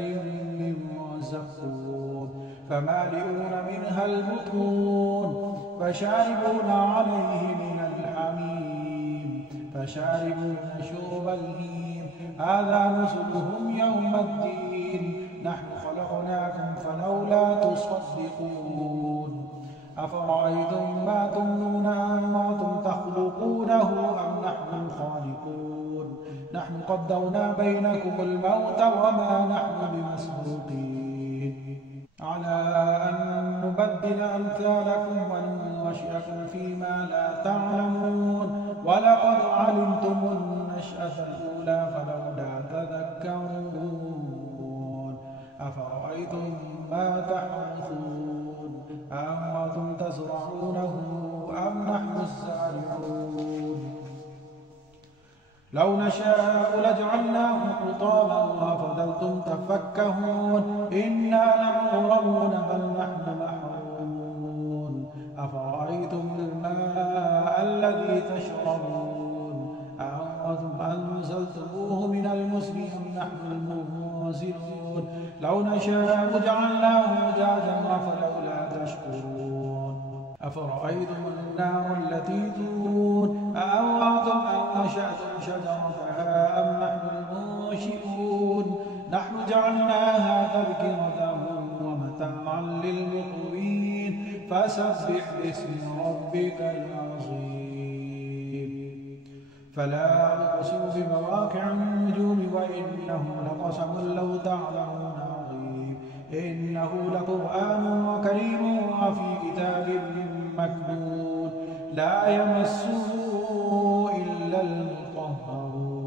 من زقوم فمالئون منها البطون فشاربون عليه من الحميم فشاربون شرب الهيم هذا نزلهم يوم الدين نحن خلقناكم فلولا تصدقون أفرأيتم ما تمنون أنتم تخلقونه أم نحن الخالقون نحن قدرنا بينكم الموت وما نحن بمسبوقين على أن نبدل أمثالكم وننشئكم فيما لا تعلمون ولقد علمتم النشأة الأولى فلولا تذكرون أفرأيتم ما تحرثون أأنتم تزرعونه أم نحن الزارعون لو نشاء لجعلناه حطاما فظلتم تفكهون إنا لمغرمون بل نحن محرومون أفرأيتم الماء الذي تشربون أأنتم أنزلتموه من المزن أم نحن المنزلون لو نشاء جعلناه أجاجا فلولا تشكرون أفرأيتم النار التي تورون أأنتم أنشأتم شجرتها أم نحن المنشئون نحن جعلناها تذكرة ومتاعا للمقوين فسبح باسم ربك العظيم فلا أقسم بمواقع النجوم وإنه لقسم لو تعلمون عظيم إنه لقرآن كريم وفي كتاب مكنون لا يمسه إلا المطهرون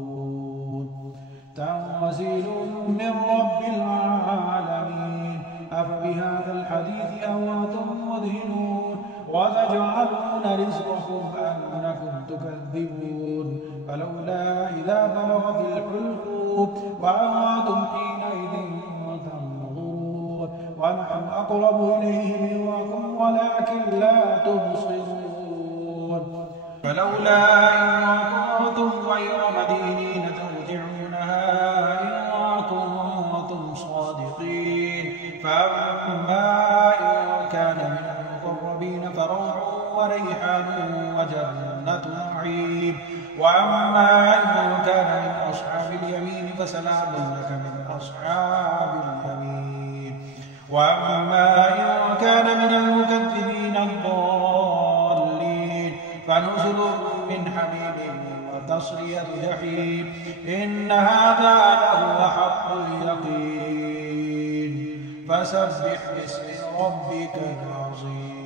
تنزيل من رب العالمين أفبهذا الحديث أنتم مدهنون وتجعلون رزقكم أنكم تكذبون فلولا إذا بلغت الحلقوم وأنتم حينئذ تنظرون ونحن أقرب إليه منكم ولكن لا تبصرون فلولا إن كنتم غير مدينين ترجعونها إن كنتم صادقين فأما إن كان من المقربين فروح وريحان وجنة نعيم وأما إن كان من أصحاب اليمين فسلام لك من أصحاب اليمين وأما إن كان من المكذبين الضالين فنزل من حميم وتصلية جحيم إن هذا لهو حق اليقين فسبح باسم ربك العظيم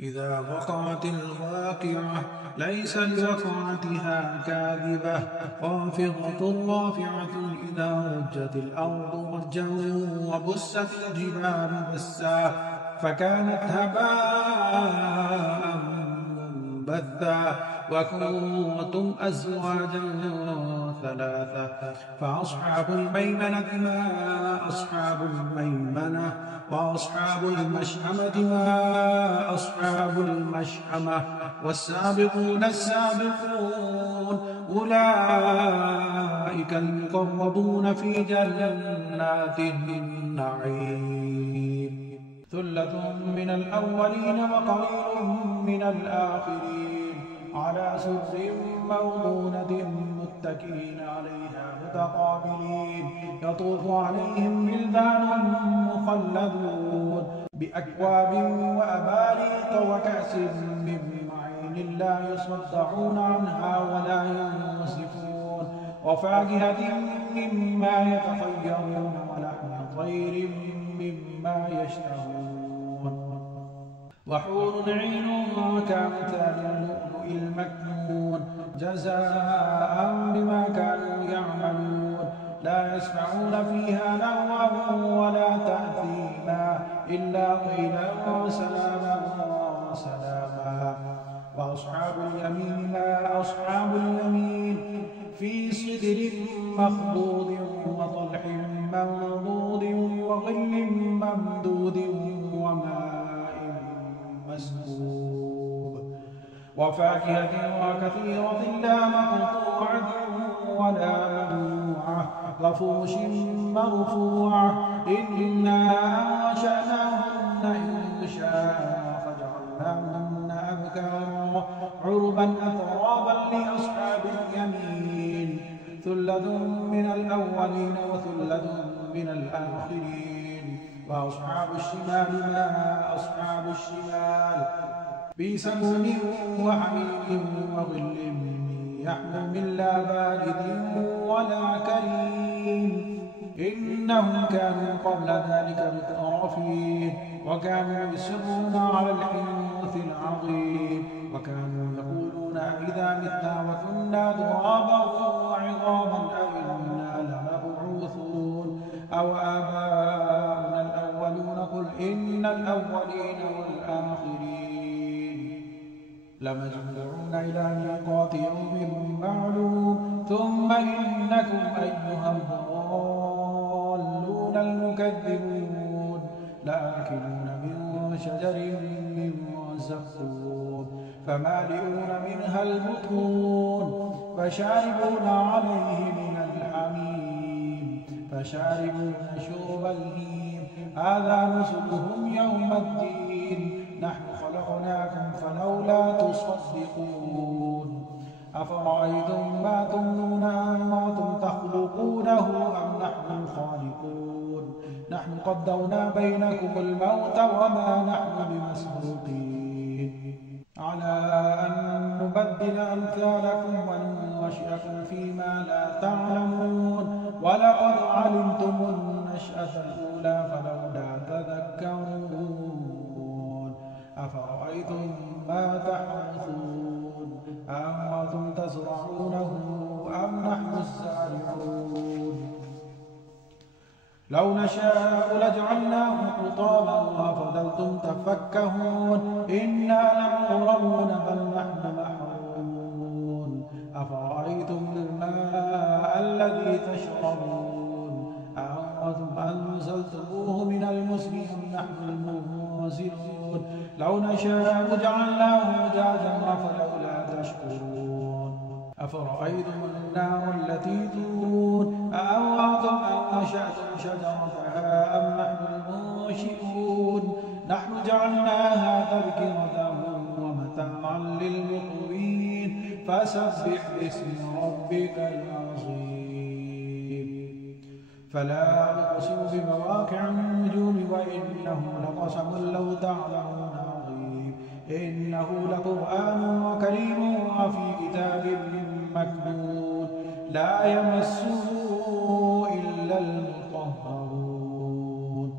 إذا وقعت الواقعة ليس لوقعتها كاذبة خافضة رافعة إذا رجت الأرض رجا وبست الجبال بسا فكانت هباء منبثا وكنتم أزواجا ثلاثة فأصحاب الميمنة ما أصحاب الميمنة وأصحاب المشأمة ما أصحاب المشأمة والسابقون السابقون أولئك المقربون في جنات النعيم ثلة من الأولين وقليل من الآخرين على سرر موضونة متكئين عليها متقابلين يطوف عليهم ولدان مخلدون بأكواب وأباريق وكأس من معين لا يصدعون عنها ولا ينزفون وفاكهة مما يتخيرون ولحم طير مما يشتهون وحور عين كأمثال اللؤلؤ المكنون جزاء بما كانوا يعملون لا يسمعون فيها لغوا ولا تأثيما إلا قيلا سلاما سلاما وأصحاب اليمين ما أصحاب اليمين في صدر مخضود وطلح منضود وظل ممدود وماء مسكوب وفاكهة وكثيرة لا مقطوعة ولا ممنوعة وفرش مرفوعة إنا أنشأناهن إنشاء فجعلناهن أبكارا عربا أترابا لأصحاب اليمين ثلة من الأولين وثلة من الآخرين وأصحاب الشمال ما أصحاب الشمال بسموم وحميم وظل يحموم لا بارد ولا كريم إنهم كانوا قبل ذلك مترفين وكانوا يصرون على الحنث العظيم وكانوا يقولون أئذا متنا وكنا ترابا وعظاما أئنا لمبعوثون أو آباؤنا الأولون قل إن الأولين والآخرين لمجموعون إلى ميقات يوم معلوم ثم إنكم أيها الضالون المكذبون لآكلون من شجر من زقوم فمالئون منها البطون فشاربون عليه من الحميم فشاربون شرب الهيم هذا نزلهم يوم الدين نحن خلقناكم فلولا تصدقون أفرأيتم ما تمنون أنتم تخلقونه أم نحن الخالقون نحن قدرنا بينكم الموت وما نحن بمسبوقين على أن نبدل أمثالكم وننشئكم فيما لا تعلمون ولقد علمتم النشأة الأولى فلولا تذكرون أفرأيتم ما تحرثون أأنتم تزرعونه أم نحن الزارعون لو نشاء لجعلناه حطاما وفضلتم تفكهون إنا لمغرمون بل نحن محرومون أفرأيتم الماء الذي تشربون أأنتم أنزلتموه من المزن أم نحن المنزلون لو نشاء جعلناه أجاجا فلولا تشكرون أفرأيتم النار التي تورون أأنتم أنشأتم شجرتها أم نحن المنشئون نحن جعلناها تذكرة ومتاعا للمقوين فسبح باسم ربك العظيم فلا أقسم بمواقع النجوم وإنه لقسم لو تعلمون عظيم إنه لقرآن كريم وفي كتاب مكنون لا يمسه إلا المطهرون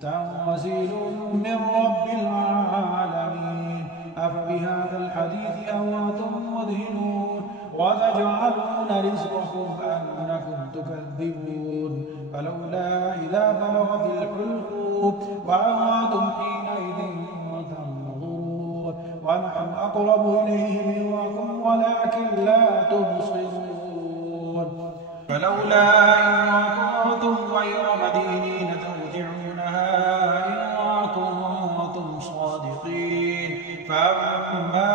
تنزيل من رب العالمين أفبهذا الحديث أنتم مدهنون وتجعلون رزقكم أنكم تكذبون فلولا إذا بلغت الحلقوم وأنتم حينئذ تنظرون ونحن أقرب إليه منكم ولكن لا تبصرون فلولا إن كنتم غير مدينين ترجعونها إن كنتم صادقين فأما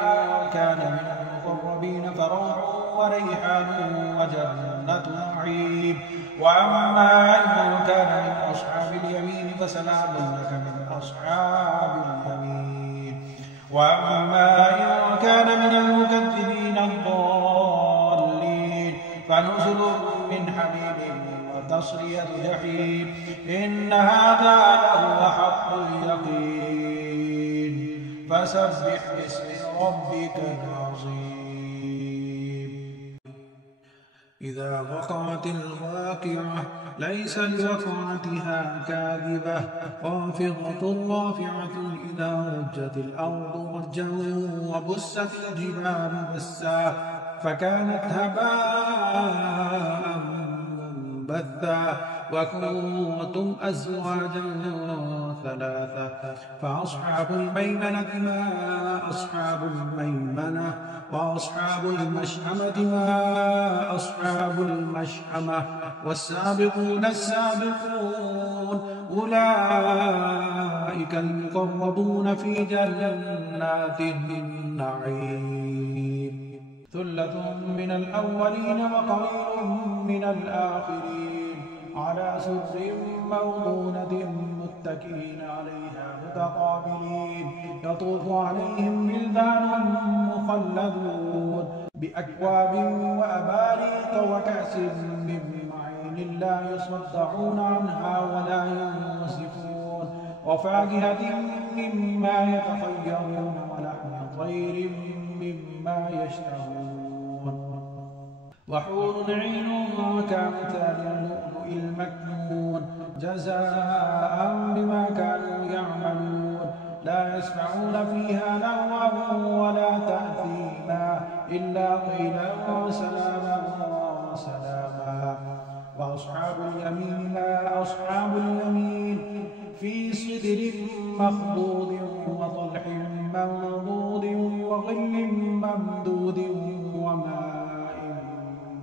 إن كان من المقربين فروح وريحان وجنة نعيم وأما إن كان من أصحاب اليمين فسلام لك من أصحاب اليمين وأما إن كان من المكذبين الضالين فنزل من حميم وتصلية جحيم إن هذا لهو حق اليقين فسبح باسم ربك العظيم إذا وقعت الواقعة ليس لوقعتها كاذبة خافضة رافعة إذا رجت الأرض رجا وبست الجبال بسا فكانت هباء منبثا وكنتم أزواجا ثلاثة فأصحاب الميمنة ما أصحاب الميمنة وأصحاب المشأمة ما أصحاب المشأمة والسابقون السابقون أولئك المقربون في جنات النعيم ثلة من الأولين وقليل من الآخرين على سرر موضونة متكئين عليها متقابلين يطوف عليهم ولدان مخلدون بأكواب وأباريق وكأس من معين لا يصدعون عنها ولا ينزفون وفاكهة مما يتخيرون ولحم طير مما يشتهون وحور عين كأمثال اللؤلؤ المكنون جزاء بما كانوا يعملون لا يسمعون فيها لغوا ولا تأثيما إلا قيلا وسلاما وسلاما. وأصحاب اليمين ما أصحاب اليمين في سدر مخضود وطلح منضود وظل ممدود وماء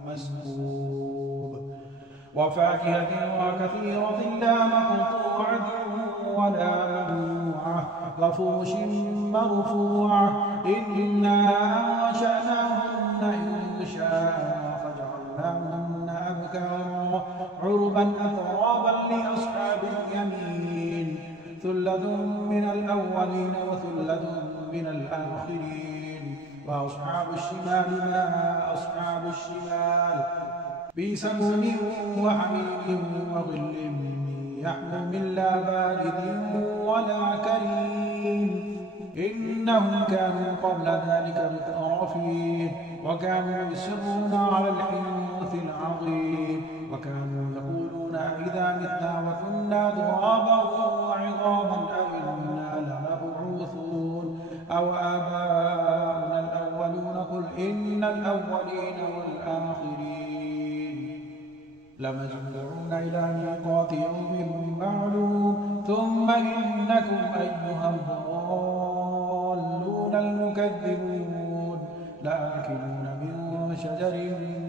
مسكوب وفاكهة وكثيرة لا مقطوعة ولا ممنوعة وفرش مرفوعة إنا أنشأناهن إنشاء فجعلناهن أبكارا عربا أترابا لأصحاب اليمين ثلة من الأولين وثلة من الآخرين. وأصحاب الشمال ما أصحاب الشمال في سموم وحميم وظل يحموم لا بارد ولا كريم إنهم كانوا قبل ذلك مترفين وكانوا يصرون على الحنث العظيم وكانوا يقولون أئذا متنا وكنا ترابا وعظاما أئنا لمبعوثون أو آباؤنا الأولون قل إن الأولين والآخرين لمجموعون إلى ميقات يوم معلوم ثم إنكم أيها الضالون المكذبون لآكلون من شجر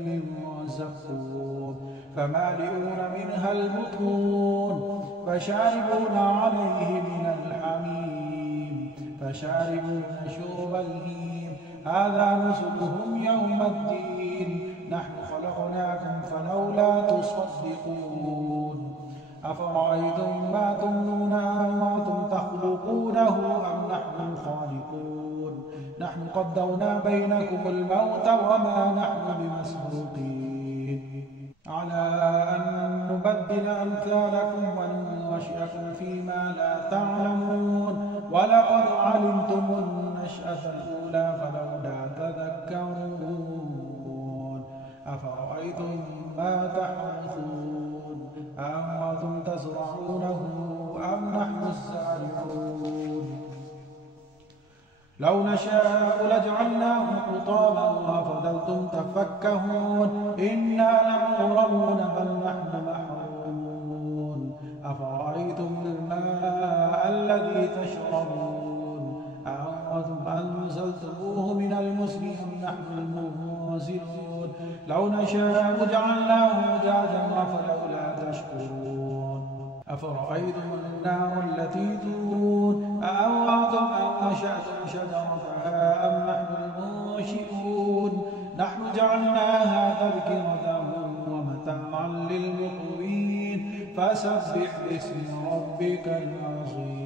من زقوم فمالئون منها البطون فشاربون عليه من الحميم فشاربون شرب الهيم هذا نزلهم يوم الدين نحن خلقناكم فلولا تصدقون أفرأيتم ما تمنون أأنتم تخلقونه أم نحن الخالقون نحن قدرنا بينكم الموت وما نحن بمسبوقين على أن نبدل أمثالكم وننشئكم فيما لا تعلمون ولقد علمتم النشأة الأولى فلولا تذكرون أفرأيتم ما تحرثون أأنتم تزرعونه أم نحن الزارعون لو نشاء لجعلناه حطاما وفضلتم تفكهون إنا لمغرمون بل نحن محرومون أفرأيتم الماء الذي تشربون أأنتم أنزلتموه من المزن أم نحن المنزلون لو نشاء جعلناه أجاجا فلولا تشكرون أفرأيتم النار التي تورون أأنتم أنشأتم شجرتها أم نحن المنشئون نحن جعلناها تذكرة ومتاعا للمقوين فسبح باسم ربك العظيم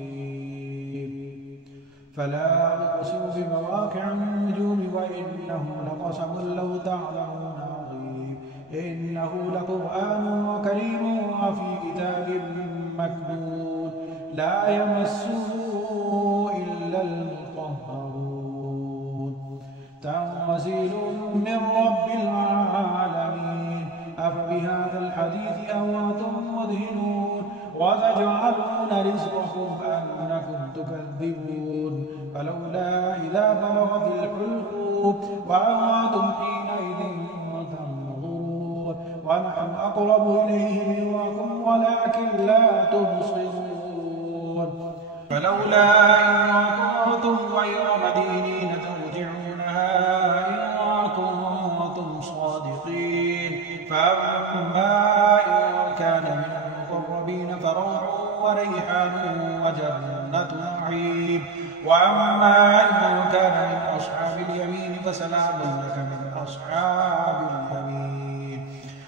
فلا أقسم بمواقع النجوم وإنه لقسم لو تعلمون عظيم إنه لقرآن كريم وفي كتاب مكنون لا يمسه إلا المطهرون تنزيل من رب العالمين أفبهذا الحديث أنتم مدهنون وتجعلون رزقكم أنكم تكذبون فلولا إذا بلغت الحلقوم وأنتم حينئذ تنظرون ونحن أقرب إليه منكم ولكن لا تبصرون فلولا إن كنتم غير مدينين ترجعونها إن كنتم صادقين فأما إن كان من المقربين فروح وريحان وجنة نعيم وأما إن كان من أصحاب اليمين فسلام لك من أصحاب اليمين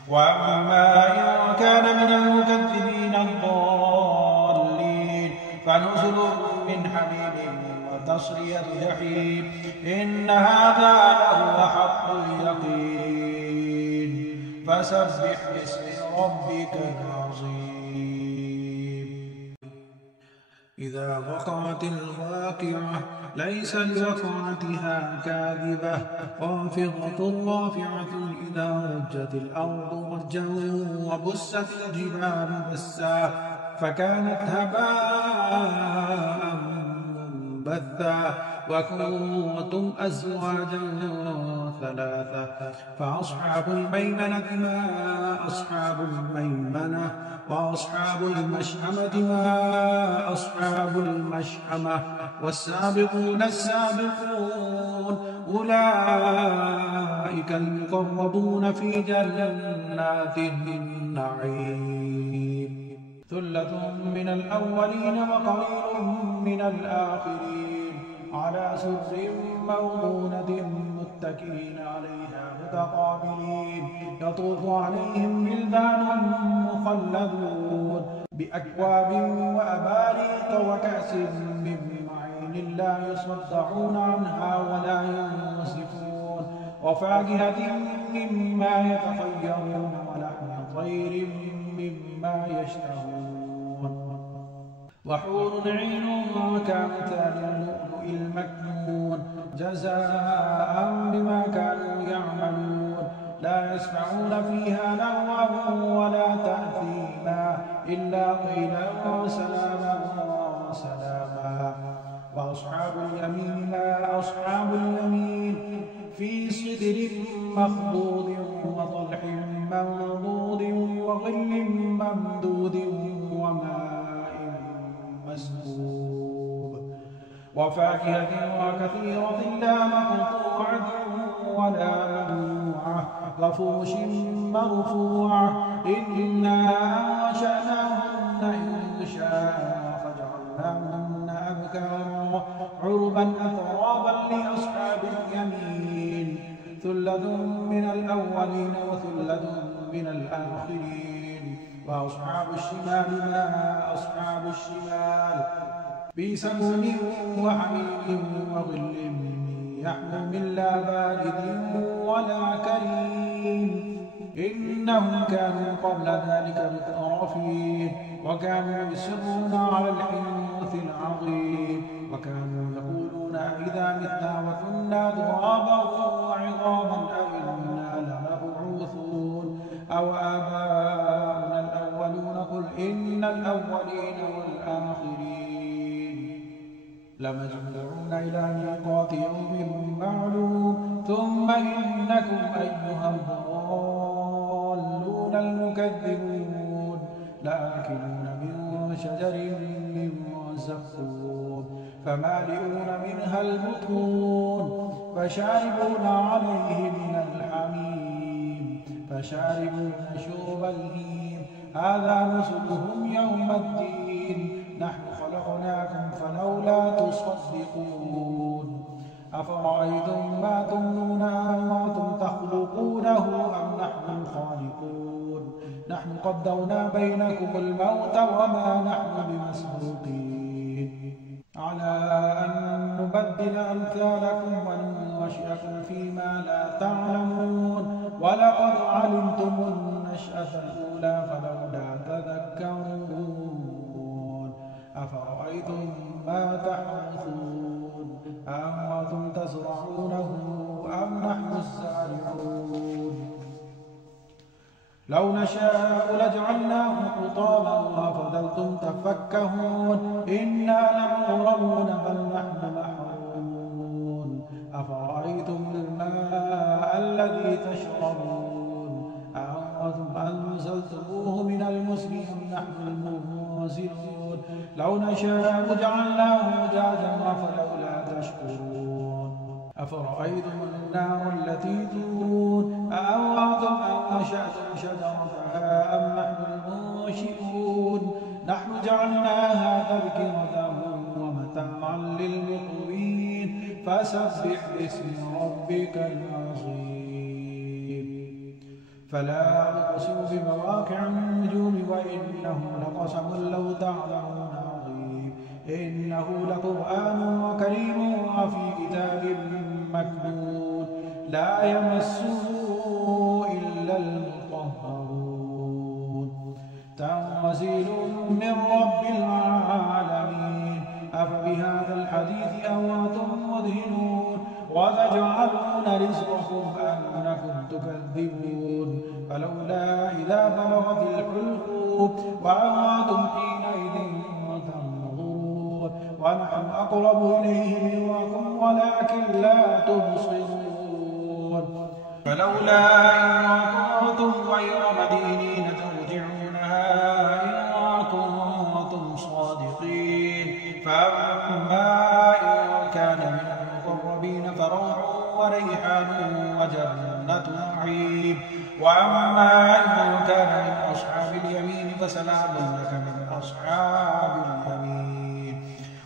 وأما إن كان من المكذبين الضالين فنزل من حميم وتصلية جحيم إن هذا لهو حق اليقين فسبح باسم ربك العظيم إذا وقعت الواقعة ليس لوقعتها كاذبة خافضة رافعة إذا رجت الأرض رجا وبست الجبال بسا فكانت هباء منبثا وكنتم أزواجا ثلاثة فأصحاب الميمنة ما أصحاب الميمنة وأصحاب المشأمة ما أصحاب المشأمة والسابقون السابقون أولئك المقربون في جنات النعيم ثلة من الأولين وقليل من الآخرين على سرر موضونة متكئين عليها متقابلين يطوف عليهم ولدان مخلدون بأكواب وأباريق وكأس من معين لا يصدعون عنها ولا ينصفون وفاكهة مما يتخيرون ولحم طير مما يشتهون وحور عين كأمثال اللؤلؤ المكنون جزاء بما كانوا يعملون لا يسمعون فيها لغوا ولا تأثيما إلا قيلا سلاما سلاما وأصحاب اليمين ما أصحاب اليمين في صدر مخضود وطلح منضود وظل ممدود وماء مسكوب وفاكهة وكثيرة لا مقطوعة ولا ممنوعة وفرش مرفوعة إنا أنشأناهن إنشاء فجعلناهن أبكارا عربا أترابا لأصحاب اليمين ثلة من الأولين وثلة من الآخرين وأصحاب الشمال ما أصحاب الشمال في سموم وحميم وظل يحموم لا بارد ولا كريم إنهم كانوا قبل ذلك مترفين وكانوا يصرون على الحنث العظيم وكانوا يقولون أئذا متنا وكنا ترابا وعظاما أئنا لمبعوثون أو آباؤنا الأولون قل إن الأولين والآخرين لمجموعون إلى ميقات يوم معلوم ثم إنكم أيها الضالون المكذبون لآكلون من شجر من زقوم فمالئون منها البطون فشاربون عليه من الحميم فشاربون شرب الهيم هذا نزلهم يوم الدين نحن خلقناكم فلولا تصدقون أفرأيتم ما تمنون أأنتم تخلقونه أم نحن الخالقون نحن قدرنا بينكم الموت وما نحن بمسبوقين على أن نبدل أمثالكم وننشئكم فيما لا تعلمون ولقد علمتم النشأة الأولى فلولا تذكرون أفرأيتم ما تحرثون أأنتم تزرعونه أم نحن الزارعون لو نشاء لجعلناه حطاما وفضلتم تفكهون إنا لمغرمون بل نحن محرومون أفرأيتم الماء الذي تشربون أأنتم أنزلتموه من المزن أم نحن المنزلون لو نشاء جعلناه أجاجا فلولا تشكرون أفرأيتم النار التي تورون أأنتم أنشأتم شجرتها أم نحن المنشئون نحن جعلناها تذكرة ومتاعا للمقوين فسبح باسم ربك العظيم فلا أقسم بمواقع النجوم وإنه لقسم لو تعلمون عظيم إنه لقرآن كريم وفي كتاب مكنون لا يمسه إلا المطهرون تنزيل من رب العالمين بهذا الحديث أو أنتم مدهنون وتجعلون رزقكم أنكم تكذبون فلولا إذا بلغت الحلقوم وأنتم حينئذ تنظرون ونحن أقرب إليه منكم ولكن لا تبصرون فلولا إن كنتم غير مدينين ترجعونها إن كنتم صادقين فأما إن كان من المقربين فروح وريحان وجنة نعيم وأما إن كان من أصحاب اليمين فسلام لك من أصحاب اليمين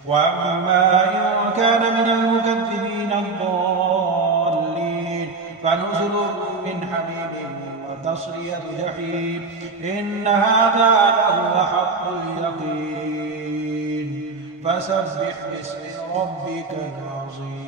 وأما إن كان من المكذبين الضالين فنزل من حميم وتصلية جحيم إن هذا لهو حق اليقين فسبح باسم ربك العظيم.